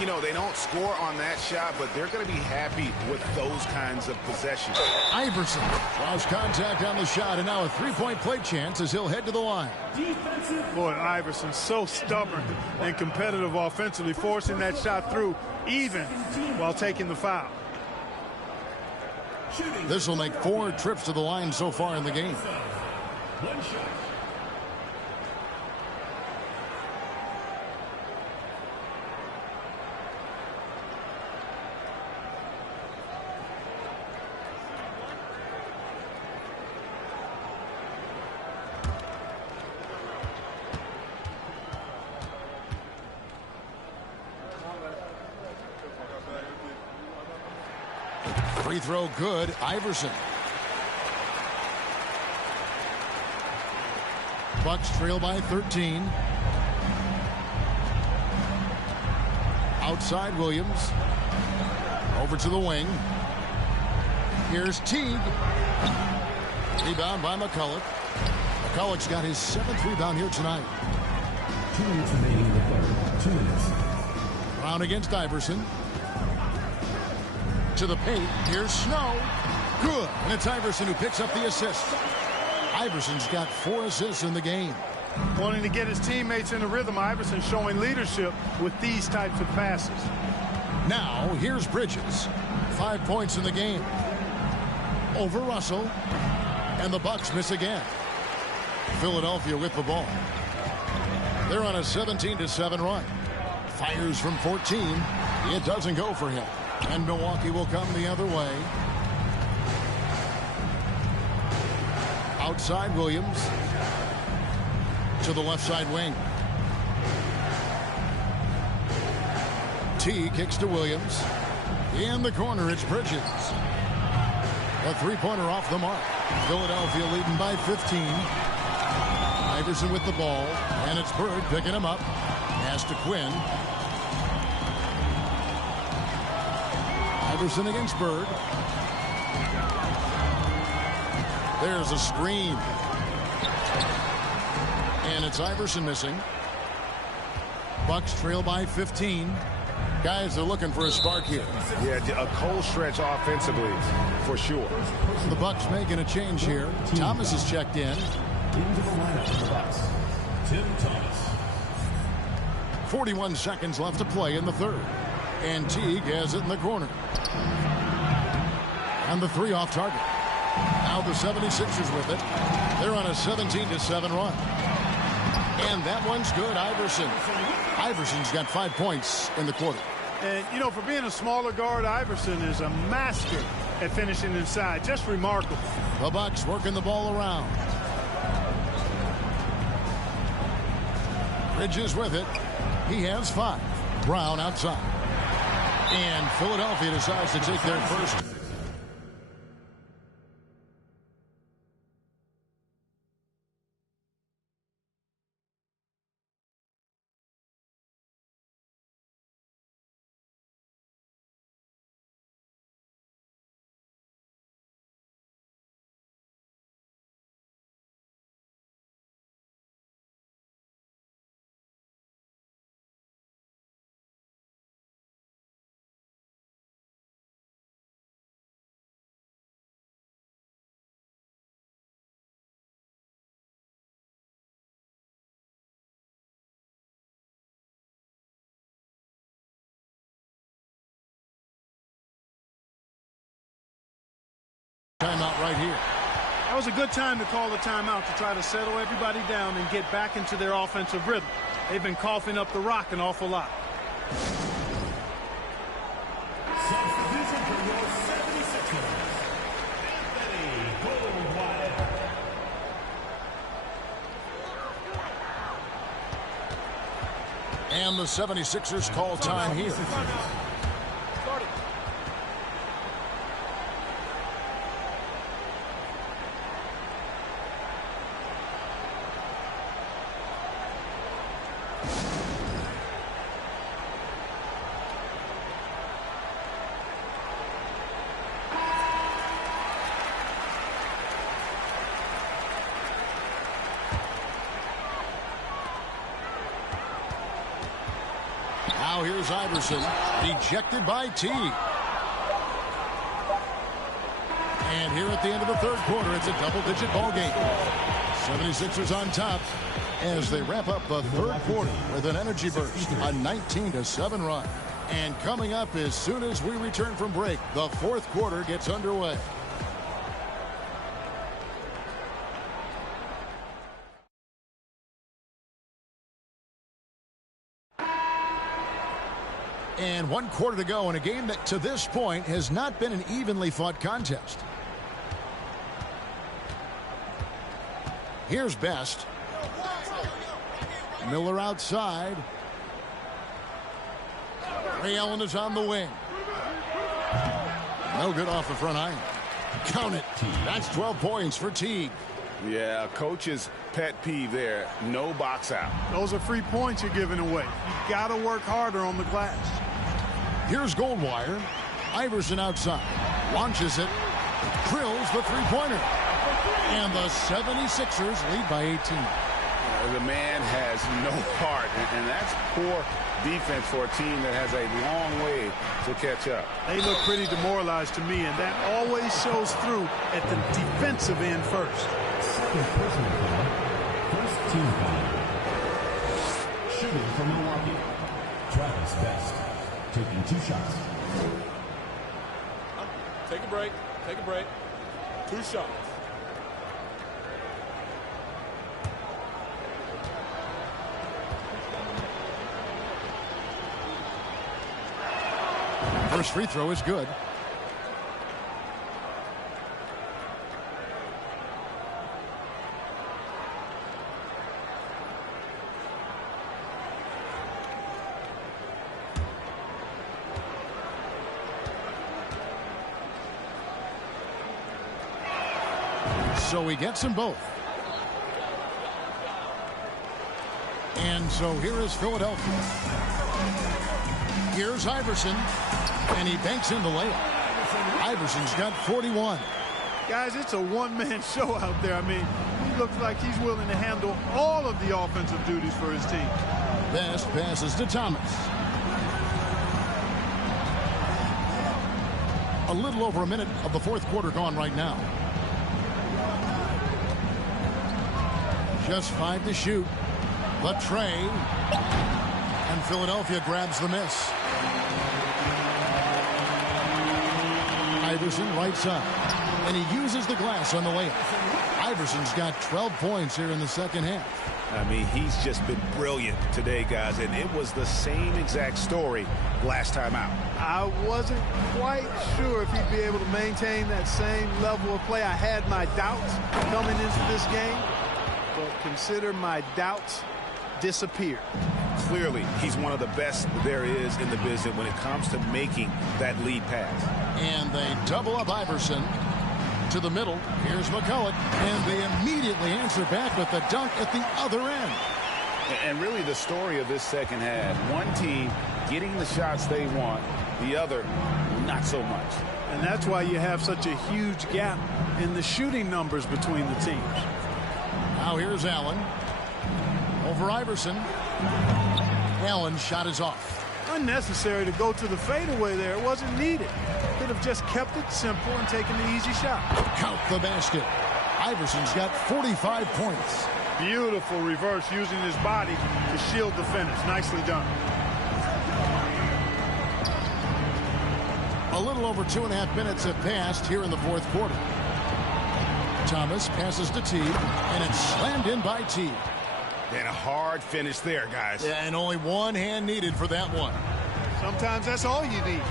You know, they don't score on that shot, but they're going to be happy with those kinds of possessions. Iverson draws contact on the shot, and now a three-point play chance as he'll head to the line. Boy, Iverson's so stubborn and competitive offensively, forcing that shot through even while taking the foul. This will make 4 trips to the line so far in the game. One shot. Free throw good. Iverson. Bucks trail by 13. Outside Williams. Over to the wing. Here's Teague. Rebound by McCulloch. McCulloch's got his 7th rebound here tonight. 2 minutes remaining in the third. 2 minutes. Brown against Iverson. To the paint. Here's Snow. Good. And it's Iverson who picks up the assist. Iverson's got 4 assists in the game. Wanting to get his teammates in the rhythm, Iverson showing leadership with these types of passes. Now, here's Bridges. 5 points in the game. Over Russell. And the Bucks miss again. Philadelphia with the ball. They're on a 17-7 run. Fires from 14. It doesn't go for him. And Milwaukee will come the other way. Outside Williams. To the left side wing. T kicks to Williams. In the corner, it's Bridges. A three-pointer off the mark. Philadelphia leading by 15. Iverson with the ball. And it's Bird picking him up. Pass to Quinn. Iverson against Bird. There's a screen. And it's Iverson missing. Bucks trail by 15. Guys, they're looking for a spark here. Yeah, a cold stretch offensively, for sure. The Bucks making a change here. Thomas is checked in. Into the lineup for the Bucks. Tim Thomas. 41 seconds left to play in the third. And Teague has it in the corner. And the three off target. Now the 76ers with it. They're on a 17-7 run. And that one's good. Iverson's got 5 points in the quarter. And, you know, for being a smaller guard, Iverson is a master at finishing inside. Just remarkable. The Bucks working the ball around. Bridges with it. He has 5. Brown outside. And Philadelphia decides to take their first. That was a good time to call the timeout to try to settle everybody down and get back into their offensive rhythm. They've been coughing up the rock an awful lot. Substitution for your 76ers. And the 76ers call time here. Now here's Iverson, ejected by T. And here at the end of the third quarter, it's a double-digit ball game. 76ers on top as they wrap up the third quarter with an energy burst, a 19-7 run. And coming up as soon as we return from break, the fourth quarter gets underway. And 1 quarter to go in a game that to this point has not been an evenly fought contest. Here's Best. Miller outside. Ray Allen is on the wing. No good off the front iron. Count it. That's 12 points for Teague. Yeah, coach's pet peeve there. No box out. Those are free points you're giving away. You've got to work harder on the glass. Here's Goldwire. Iverson outside. Launches it. Drills the three-pointer. And the 76ers lead by 18. The man has no heart, and that's poor defense for a team that has a long way to catch up. They look pretty demoralized to me, and that always shows through at the defensive end first. Second personal foul. First team foul. Shooting for Milwaukee. Travis Best taking 2 shots. Take a break. Take a break. 2 shots. First free throw is good. So he gets them both. And so here is Philadelphia. Here's Iverson. And he banks in the layup. Iverson's got 41. Guys, it's a one-man show out there. I mean, he looks like he's willing to handle all of the offensive duties for his team. Best passes to Thomas. A little over a minute of the fourth quarter gone right now. Just 5 to shoot. The tray. And Philadelphia grabs the miss. Iverson right side. And he uses the glass on the layup. Iverson's got 12 points here in the second half. I mean, he's just been brilliant today, guys, and it was the same exact story last time out. I wasn't quite sure if he'd be able to maintain that same level of play. I had my doubts coming into this game, but consider my doubts disappeared. Clearly, he's one of the best there is in the business when it comes to making that lead pass. And they double up Iverson to the middle. Here's McCulloch, and they immediately answer back with the dunk at the other end. And really the story of this second half, one team getting the shots they want, the other not so much. And that's why you have such a huge gap in the shooting numbers between the teams. Now here's Allen. Over Iverson. Allen's shot is off. Unnecessary to go to the fadeaway there. It wasn't needed. Could have just kept it simple and taken the easy shot. Count the basket. Iverson's got 45 points. Beautiful reverse using his body to shield the finish. Nicely done. A little over 2.5 minutes have passed here in the fourth quarter. Thomas passes to Teague, and it's slammed in by Teague. And a hard finish there, guys. Yeah, and only one hand needed for that one. Sometimes that's all you need.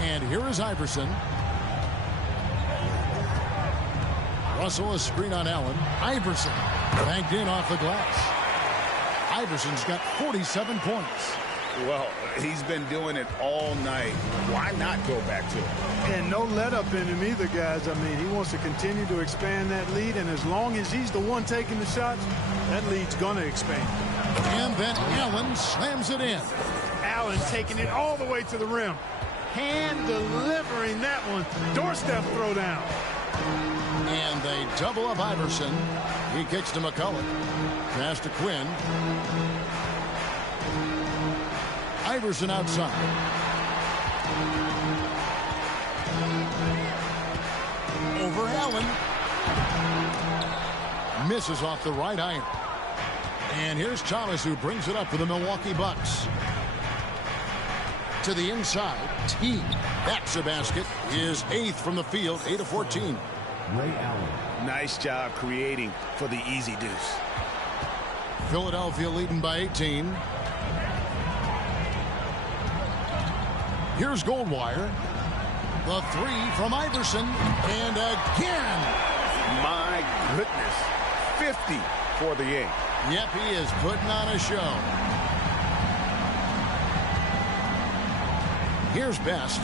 And here is Iverson. Russell, a screen on Allen. Iverson banked in off the glass. Iverson's got 47 points. Well, he's been doing it all night. Why not go back to it? And no let up in him either, guys. I mean, he wants to continue to expand that lead, and as long as he's the one taking the shots, that lead's going to expand. And then Allen slams it in. Allen taking it all the way to the rim. Hand delivering that one. Doorstep throwdown. And they double up Iverson. He kicks to McCullough. Pass to Quinn. Iverson outside. Over Allen. Misses off the right iron. And here's Thomas, who brings it up for the Milwaukee Bucks. To the inside. Teague. That's a basket. His 8th from the field. 8 of 14. Ray Allen. Nice job creating for the easy deuce. Philadelphia leading by 18. Here's Goldwire. The 3 from Iverson. And again. My goodness. 50 for the Yanks. Yep, he is putting on a show. Here's Best.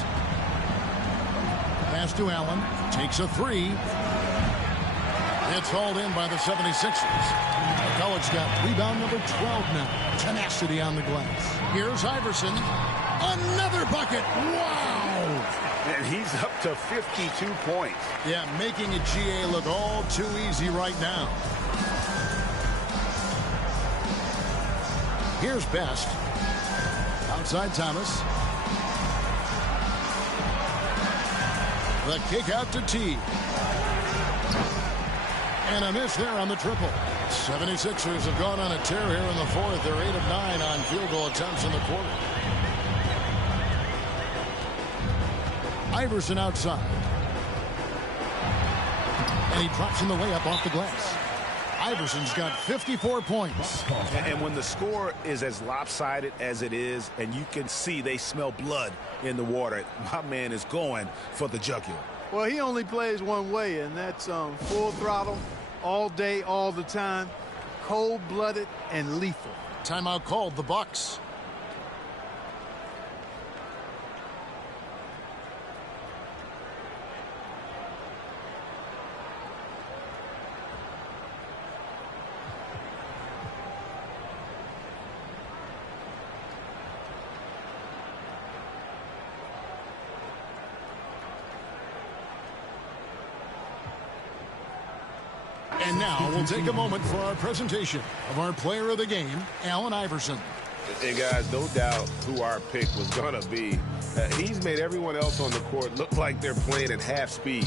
Pass to Allen. Takes a 3. It's hauled in by the 76ers. McCullough's got rebound number 12 now. Tenacity on the glass. Here's Iverson. Another bucket. Wow. And he's up to 52 points. Yeah, making a GA look all too easy right now. Here's Best. Outside Thomas. The kick out to T. And a miss there on the triple. 76ers have gone on a tear here in the fourth. They're 8 of 9 on field goal attempts in the quarter. Iverson outside. And he drops in the layup off the glass. Iverson's got 54 points. And when the score is as lopsided as it is, and you can see they smell blood in the water, my man is going for the jugular. Well, he only plays one way, and that's full throttle, all day, all the time, cold-blooded and lethal. Timeout called, the Bucks. And now we'll take a moment for our presentation of our player of the game, Allen Iverson. And guys, no doubt who our pick was going to be. He's made everyone else on the court look like they're playing at half speed.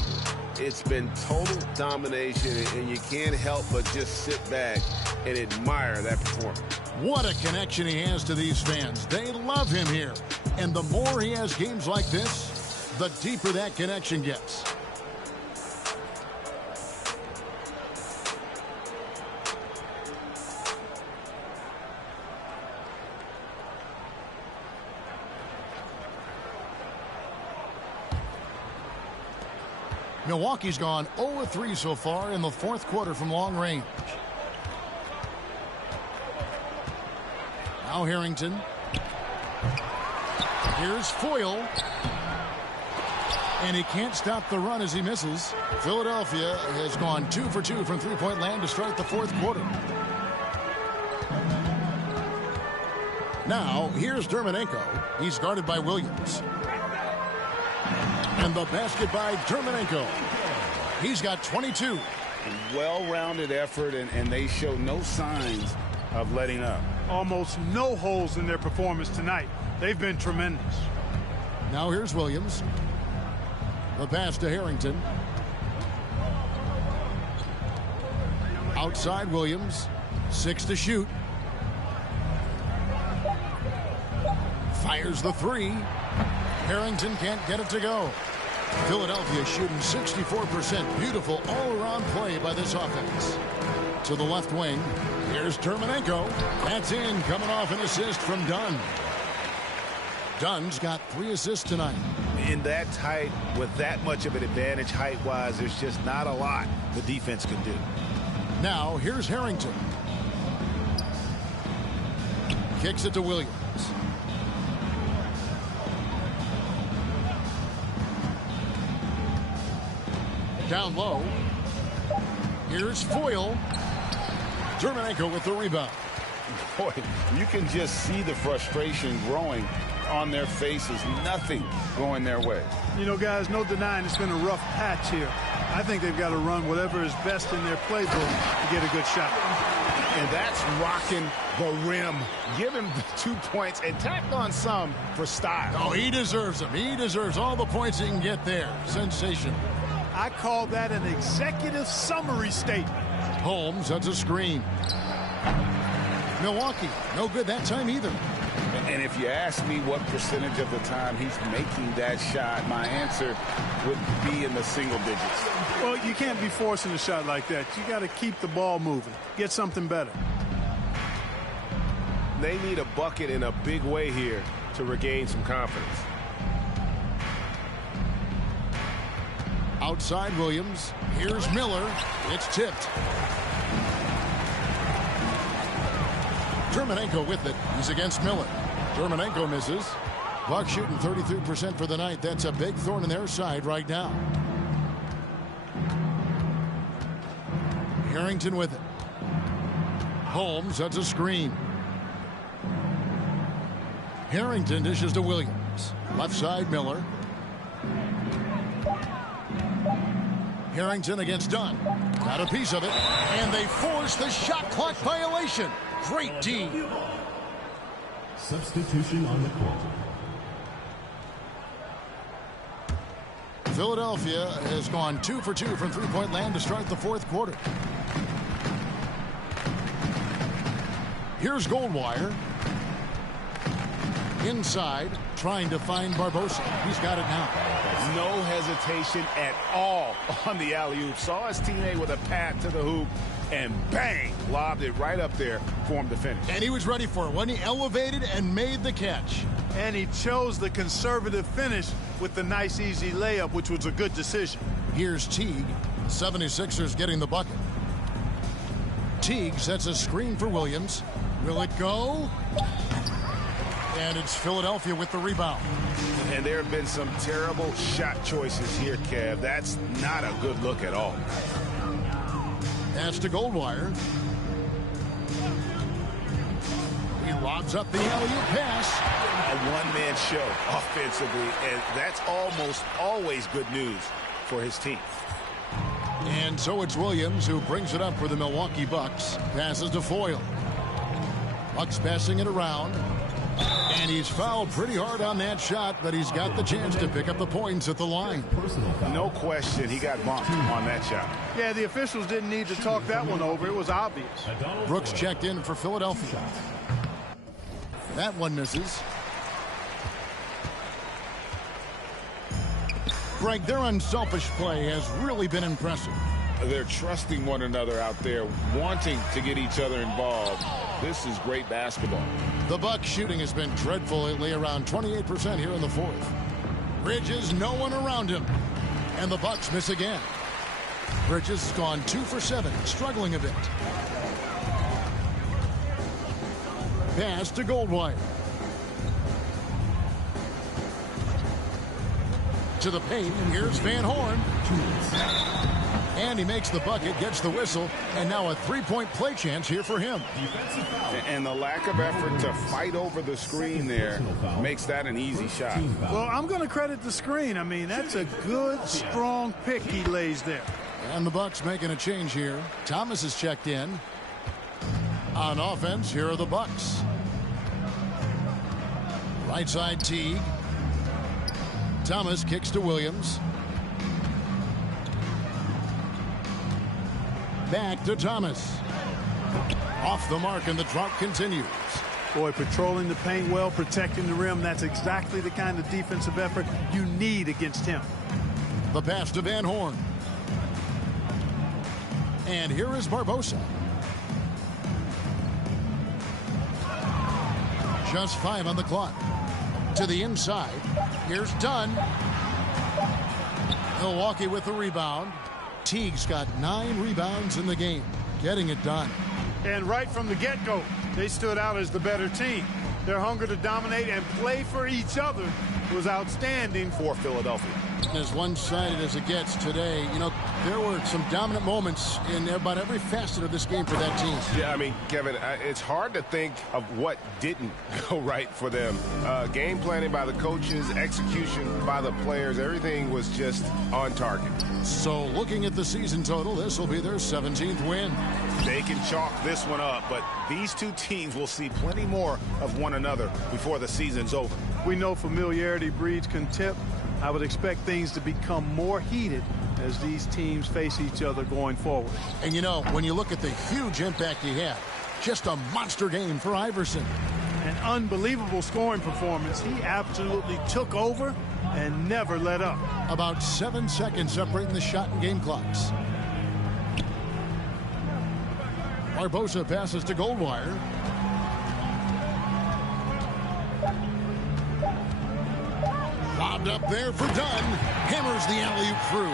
It's been total domination, and you can't help but just sit back and admire that performance. What a connection he has to these fans. They love him here. And the more he has games like this, the deeper that connection gets. Milwaukee's gone 0-3 so far in the fourth quarter from long range. Now Harrington. Here's Foyle. And he can't stop the run as he misses. Philadelphia has gone 2 for 2 from three-point land to start the fourth quarter. Now, here's Dermonenko. He's guarded by Williams. And the basket by Dermonenko. He's got 22. Well-rounded effort, and they show no signs of letting up. Almost no holes in their performance tonight. They've been tremendous. Now here's Williams. The pass to Harrington. Outside Williams. 6 to shoot. Fires the 3. Harrington can't get it to go. Philadelphia shooting 64%. Beautiful all-around play by this offense. To the left wing. Here's Terminenko. That's in, coming off an assist from Dunn. Dunn's got 3 assists tonight. In that tight, with that much of an advantage height-wise, there's just not a lot the defense can do. Now, here's Harrington. Kicks it to Williams. Down low. Here's Foyle. Terminenko with the rebound. Boy, you can just see the frustration growing on their faces. Nothing going their way. You know, guys, no denying it's been a rough patch here. I think they've got to run whatever is best in their playbook to get a good shot. And that's rocking the rim. Give him the 2 points and tack on some for style. Oh, he deserves them. He deserves all the points he can get there. Sensational. I call that an executive summary statement. Holmes, that's a screen. Milwaukee, no good that time either. And if you ask me what percentage of the time he's making that shot, my answer would be in the single digits. Well, you can't be forcing a shot like that. You got to keep the ball moving. Get something better. They need a bucket in a big way here to regain some confidence. Outside Williams. Here's Miller. It's tipped. Terminenko with it. He's against Miller. Terminenko misses. Bucks shooting 33% for the night. That's a big thorn in their side right now. Harrington with it. Holmes, that's a screen. Harrington dishes to Williams. Left side, Miller. Harrington against Dunn. Got a piece of it. And they force the shot clock violation. Great D. Substitution on the court. Philadelphia has gone 2 for 2 from three-point land to start the fourth quarter. Here's Goldwire. Inside, trying to find Barbosa. He's got it now. No hesitation at all on the alley-oop. Saw his teammate with a pat to the hoop, and bang, lobbed it right up there for him to finish. And he was ready for it when he elevated and made the catch. And he chose the conservative finish with the nice, easy layup, which was a good decision. Here's Teague. 76ers getting the bucket. Teague sets a screen for Williams. Will it go? And it's Philadelphia with the rebound. And there have been some terrible shot choices here, Kev. That's not a good look at all. Pass to Goldwire. He lobs up the alley-oop pass. A one-man show offensively, and that's almost always good news for his team. And so it's Williams who brings it up for the Milwaukee Bucks. Passes to Foyle. Bucks passing it around. And he's fouled pretty hard on that shot, but he's got the chance to pick up the points at the line. No question, he got bumped on that shot. Yeah, the officials didn't need to talk that one over. It was obvious. Brooks checked in for Philadelphia. That one misses. Greg, their unselfish play has really been impressive. They're trusting one another out there, wanting to get each other involved. This is great basketball. The Bucks shooting has been dreadful lately, around 28% here in the fourth. Bridges, no one around him. And the Bucks miss again. Bridges has gone 2 for 7, struggling a bit. Pass to Goldwire. To the paint, and here's Van Horn. And he makes the bucket, gets the whistle, and now a three-point play chance here for him. And the lack of effort to fight over the screen there makes that an easy shot. Well, I'm going to credit the screen. I mean, that's a good, strong pick he lays there. And the Bucks making a change here. Thomas is checked in. On offense, here are the Bucks. Right side Teague. Thomas kicks to Williams. Back to Thomas. Off the mark, and the drought continues. Boy, patrolling the paint well, protecting the rim, that's exactly the kind of defensive effort you need against him. The pass to Van Horn. And here is Barbosa. Just 5 on the clock. To the inside. Here's Dunn. Milwaukee with the rebound. Teague's got 9 rebounds in the game. Getting it done. And right from the get-go, they stood out as the better team. Their hunger to dominate and play for each other was outstanding for Philadelphia. As one-sided as it gets today, you know, there were some dominant moments in about every facet of this game for that team. Yeah, I mean, Kevin, it's hard to think of what didn't go right for them. Game planning by the coaches, execution by the players, everything was just on target. So looking at the season total, this will be their 17th win. They can chalk this one up, but these two teams will see plenty more of one another before the season's over. We know familiarity breeds contempt. I would expect things to become more heated as these teams face each other going forward. And you know, when you look at the huge impact he had, just a monster game for Iverson. An unbelievable scoring performance. He absolutely took over and never let up. About 7 seconds separating the shot and game clocks. Barbosa passes to Goldwire. Lobbed up there for Dunn. Hammers the alley-oop through.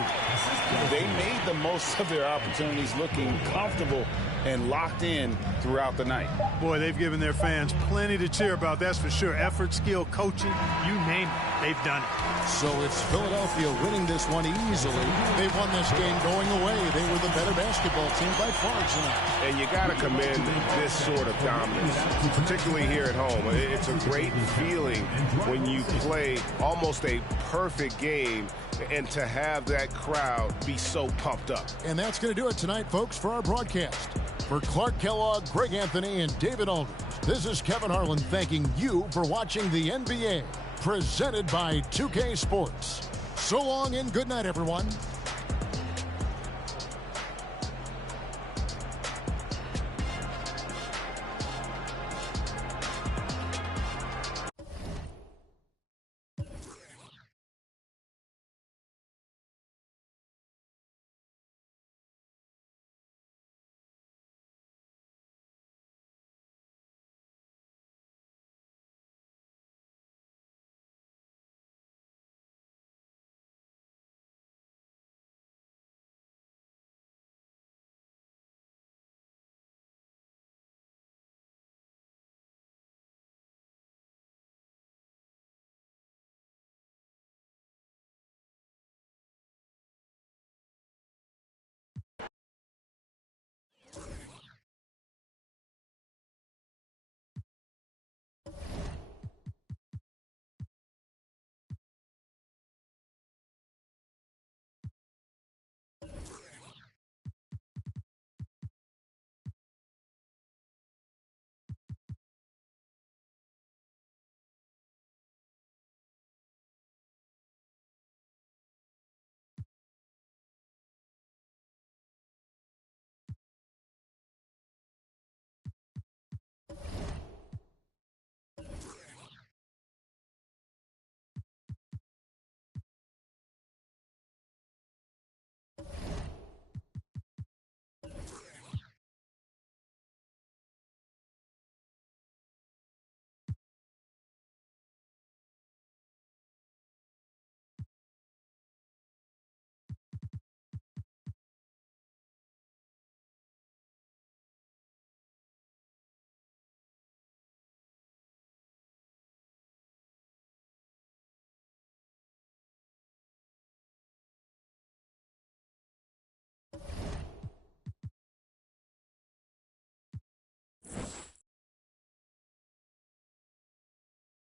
They made the most of their opportunities, looking comfortable and locked in throughout the night. Boy, they've given their fans plenty to cheer about, that's for sure. Effort, skill, coaching, you name it, they've done it. So it's Philadelphia winning this one easily. They've won this game going away. They were the better basketball team by far tonight. And you got to commend this sort of dominance, particularly here at home. It's a great feeling when you play almost a perfect game and to have that crowd be so pumped up. And that's going to do it tonight, folks, for our broadcast. For Clark Kellogg, Greg Anthony, and David Aldridge, this is Kevin Harlan thanking you for watching the NBA, presented by 2K Sports. So long and good night, everyone.